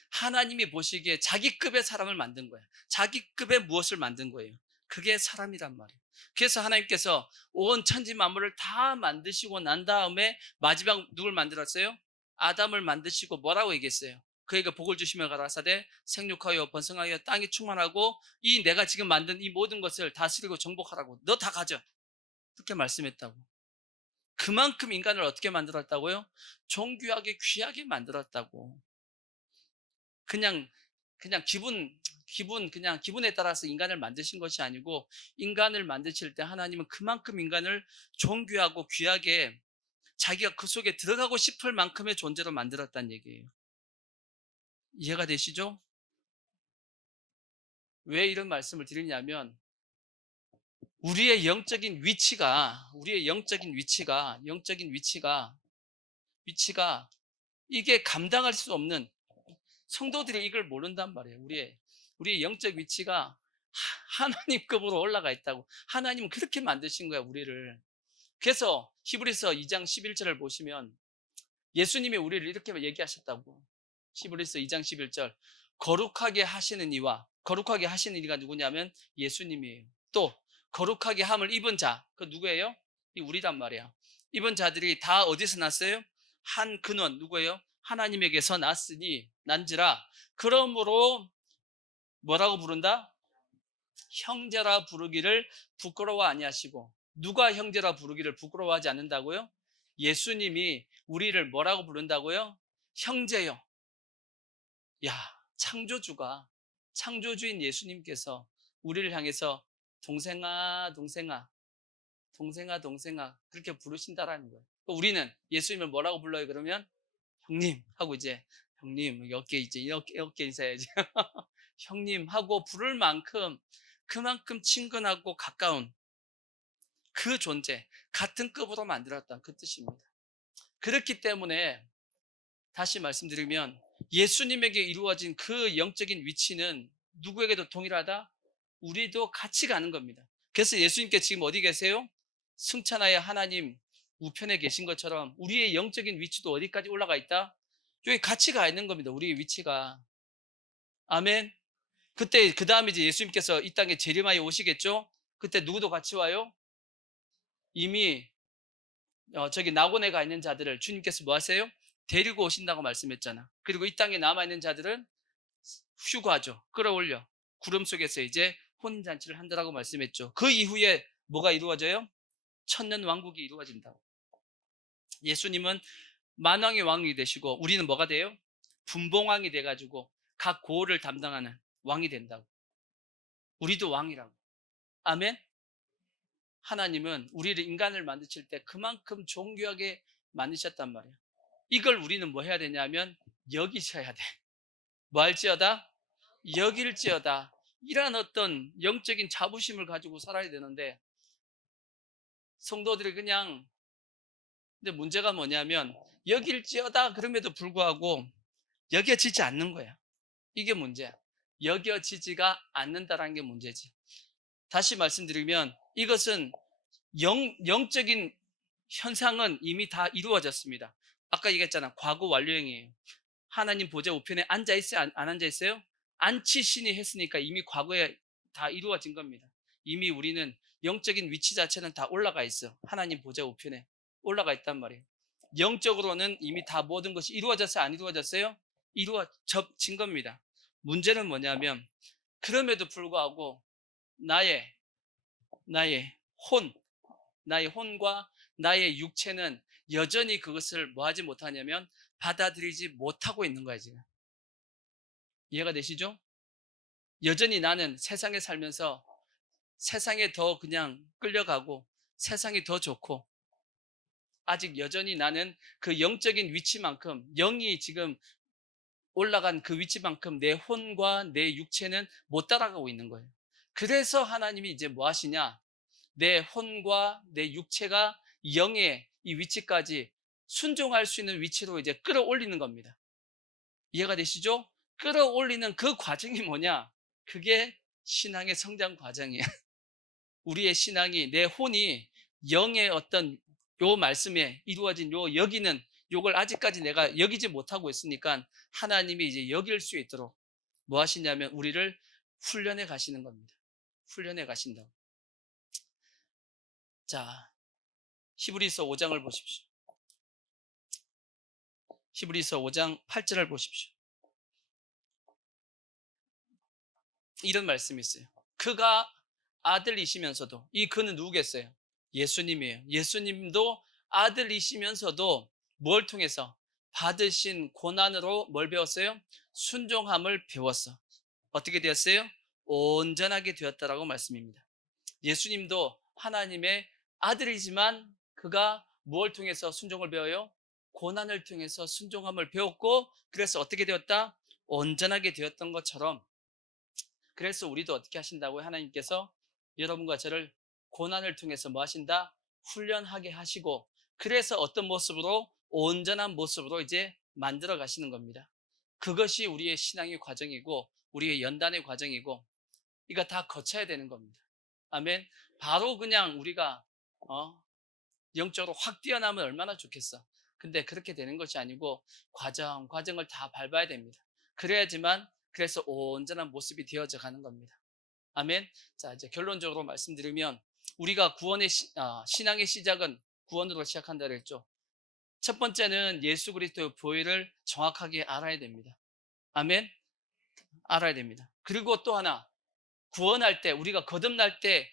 하나님이 보시기에 자기급의 사람을 만든 거예요. 자기급의 무엇을 만든 거예요. 그게 사람이란 말이에요. 그래서 하나님께서 온 천지 만물을 다 만드시고 난 다음에 마지막 누굴 만들었어요? 아담을 만드시고 뭐라고 얘기했어요? 그에게 복을 주시며 가라사대 생육하여 번성하여 땅이 충만하고 이 내가 지금 만든 이 모든 것을 다스리고 정복하라고, 너 다 가져, 그렇게 말씀했다고. 그만큼 인간을 어떻게 만들었다고요? 존귀하게 귀하게 만들었다고. 그냥 그냥 기분에 따라서 인간을 만드신 것이 아니고, 인간을 만드실 때 하나님은 그만큼 인간을 존귀하고 귀하게, 자기가 그 속에 들어가고 싶을 만큼의 존재로 만들었다는 얘기예요. 이해가 되시죠? 왜 이런 말씀을 드리냐면, 우리의 영적인 위치가 이게 감당할 수 없는, 성도들이 이걸 모른단 말이에요. 우리의 영적 위치가 하나님급으로 올라가 있다고. 하나님은 그렇게 만드신 거야, 우리를. 그래서 히브리서 2장 11절을 보시면 예수님이 우리를 이렇게 얘기하셨다고. 히브리서 2장 11절. 거룩하게 하시는 이가 누구냐면 예수님이에요. 또 거룩하게 함을 입은 자, 그 누구예요? 이 우리란 말이야. 입은 자들이 다 어디서 났어요? 한 근원, 누구예요? 하나님에게서 난지라. 그러므로 뭐라고 부른다? 형제라 부르기를 부끄러워 아니하시고. 누가 형제라 부르기를 부끄러워하지 않는다고요? 예수님이 우리를 뭐라고 부른다고요? 형제요. 야, 창조주인 예수님께서 우리를 향해서 동생아, 동생아, 동생아, 동생아 그렇게 부르신다라는 거예요. 우리는 예수님을 뭐라고 불러요? 그러면 형님 하고 이제 형님 이렇게 이제 이렇게 인사해야지. 형님 하고 부를 만큼 그만큼 친근하고 가까운 그 존재, 같은 급으로 만들었다 그 뜻입니다. 그렇기 때문에 다시 말씀드리면 예수님에게 이루어진 그 영적인 위치는 누구에게도 동일하다? 우리도 같이 가는 겁니다. 그래서 예수님께 지금 어디 계세요? 승천하여 하나님 우편에 계신 것처럼 우리의 영적인 위치도 어디까지 올라가 있다? 여기 같이 가 있는 겁니다. 우리의 위치가. 아멘. 그때 그 다음에 이제 예수님께서 이 땅에 재림하여 오시겠죠? 그때 누구도 같이 와요? 이미 저기 낙원에 가 있는 자들을 주님께서 뭐 하세요? 데리고 오신다고 말씀했잖아. 그리고 이 땅에 남아있는 자들은 휴가죠. 끌어올려. 구름 속에서 이제 혼인잔치를 한다라고 말씀했죠. 그 이후에 뭐가 이루어져요? 천년 왕국이 이루어진다고. 예수님은 만왕의 왕이 되시고 우리는 뭐가 돼요? 분봉왕이 돼가지고 각 고을을 담당하는 왕이 된다고. 우리도 왕이라고. 아멘? 하나님은 우리를 인간을 만드실 때 그만큼 존귀하게 만드셨단 말이에요. 이걸 우리는 뭐 해야 되냐면 여기셔야 돼. 뭐 할지어다? 여길지어다. 이런 어떤 영적인 자부심을 가지고 살아야 되는데 성도들이 그냥 근데 문제가 뭐냐면 여길지어다 그럼에도 불구하고 여겨지지 않는 거야. 이게 문제야. 여겨지지가 않는다라는 게 문제지. 다시 말씀드리면 이것은 영적인 현상은 이미 다 이루어졌습니다. 아까 얘기했잖아. 과거 완료형이에요. 하나님 보좌 우편에 앉아있어요? 안 앉아있어요? 앉히시니 했으니까 이미 과거에 다 이루어진 겁니다. 이미 우리는 영적인 위치 자체는 다 올라가 있어. 하나님 보좌 우편에 올라가 있단 말이에요. 영적으로는 이미 다 모든 것이 이루어졌어요? 안 이루어졌어요? 이루어진 겁니다. 문제는 뭐냐면 그럼에도 불구하고 나의 나의 혼 나의 혼과 나의 육체는 여전히 그것을 뭐 하지 못하냐면 받아들이지 못하고 있는 거야 지금. 이해가 되시죠? 여전히 나는 세상에 살면서 세상에 더 그냥 끌려가고 세상이 더 좋고 아직 여전히 나는 그 영적인 위치만큼 영이 지금 올라간 그 위치만큼 내 혼과 내 육체는 못 따라가고 있는 거예요. 그래서 하나님이 이제 뭐 하시냐? 내 혼과 내 육체가 영의 이 위치까지 순종할 수 있는 위치로 이제 끌어올리는 겁니다. 이해가 되시죠? 끌어올리는 그 과정이 뭐냐? 그게 신앙의 성장 과정이야. 우리의 신앙이 내 혼이 영의 어떤 요 말씀에 이루어진 요 여기는 요걸 아직까지 내가 여기지 못하고 있으니까 하나님이 이제 여길 수 있도록 뭐 하시냐면 우리를 훈련해 가시는 겁니다. 훈련해 가신다고. 자, 히브리서 5장을 보십시오. 히브리서 5장 8절을 보십시오. 이런 말씀이 있어요. 그가 아들이시면서도 이 그는 누구겠어요? 예수님이에요. 예수님도 아들이시면서도 뭘 통해서? 받으신 고난으로 뭘 배웠어요? 순종함을 배웠어. 어떻게 되었어요? 온전하게 되었다라고 말씀입니다. 예수님도 하나님의 아들이지만 그가 무엇을 통해서 순종을 배워요? 고난을 통해서 순종함을 배웠고 그래서 어떻게 되었다? 온전하게 되었던 것처럼 그래서 우리도 어떻게 하신다고요? 하나님께서 여러분과 저를 고난을 통해서 뭐 하신다? 훈련하게 하시고 그래서 어떤 모습으로? 온전한 모습으로 이제 만들어 가시는 겁니다. 그것이 우리의 신앙의 과정이고 우리의 연단의 과정이고 이거 다 거쳐야 되는 겁니다. 아멘. 바로 그냥 우리가 영적으로 확 뛰어나면 얼마나 좋겠어. 근데 그렇게 되는 것이 아니고 과정을 다 밟아야 됩니다. 그래야지만 그래서 온전한 모습이 되어져 가는 겁니다. 아멘. 자, 이제 결론적으로 말씀드리면 우리가 신앙의 시작은 구원으로 시작한다 그랬죠. 첫 번째는 예수 그리스도의 보혈을 정확하게 알아야 됩니다. 아멘. 알아야 됩니다. 그리고 또 하나 구원할 때 우리가 거듭날 때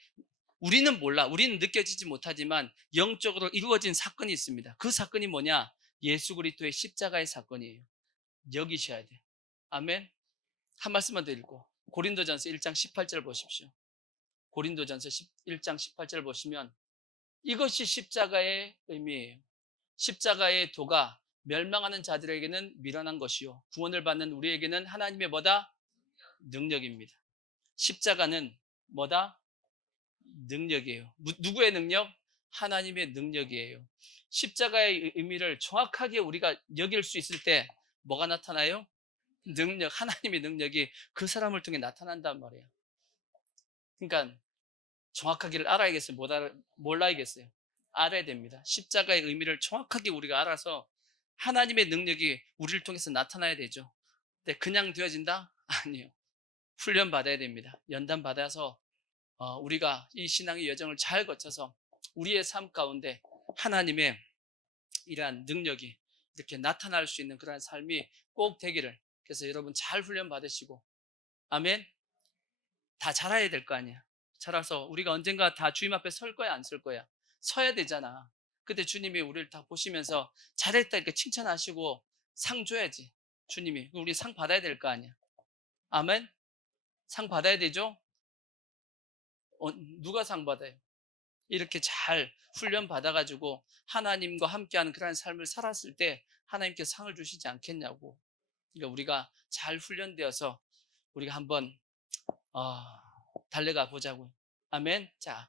우리는 몰라. 우리는 느껴지지 못하지만 영적으로 이루어진 사건이 있습니다. 그 사건이 뭐냐? 예수 그리스도의 십자가의 사건이에요. 여기셔야 돼. 아멘. 한 말씀만 더 읽고 고린도전서 1장 18절 보십시오. 고린도전서 1장 18절 보시면 이것이 십자가의 의미예요. 십자가의 도가 멸망하는 자들에게는 미련한 것이요 구원을 받는 우리에게는 하나님의 뭐다? 능력입니다. 십자가는 뭐다? 능력이에요. 누구의 능력? 하나님의 능력이에요. 십자가의 의미를 정확하게 우리가 여길 수 있을 때 뭐가 나타나요? 능력, 하나님의 능력이 그 사람을 통해 나타난단 말이에요. 그러니까 정확하게를 알아야겠어요? 몰라야겠어요? 알아야 됩니다. 십자가의 의미를 정확하게 우리가 알아서 하나님의 능력이 우리를 통해서 나타나야 되죠. 근데 그냥 되어진다? 아니에요. 훈련 받아야 됩니다. 연단 받아서 우리가 이 신앙의 여정을 잘 거쳐서 우리의 삶 가운데 하나님의 이러한 능력이 이렇게 나타날 수 있는 그런 삶이 꼭 되기를. 그래서 여러분 잘 훈련 받으시고, 아멘. 다 잘해야 될 거 아니야. 자라서 우리가 언젠가 다 주님 앞에 설 거야, 안 설 거야? 서야 되잖아. 그때 주님이 우리를 다 보시면서 잘했다 이렇게 칭찬하시고 상 줘야지. 주님이 우리 상 받아야 될 거 아니야. 아멘. 상 받아야 되죠. 누가 상 받아요? 이렇게 잘 훈련 받아가지고 하나님과 함께하는 그런 삶을 살았을 때 하나님께서 상을 주시지 않겠냐고. 그러니까 우리가 잘 훈련되어서 우리가 한번 달려가 보자고요. 아멘. 자,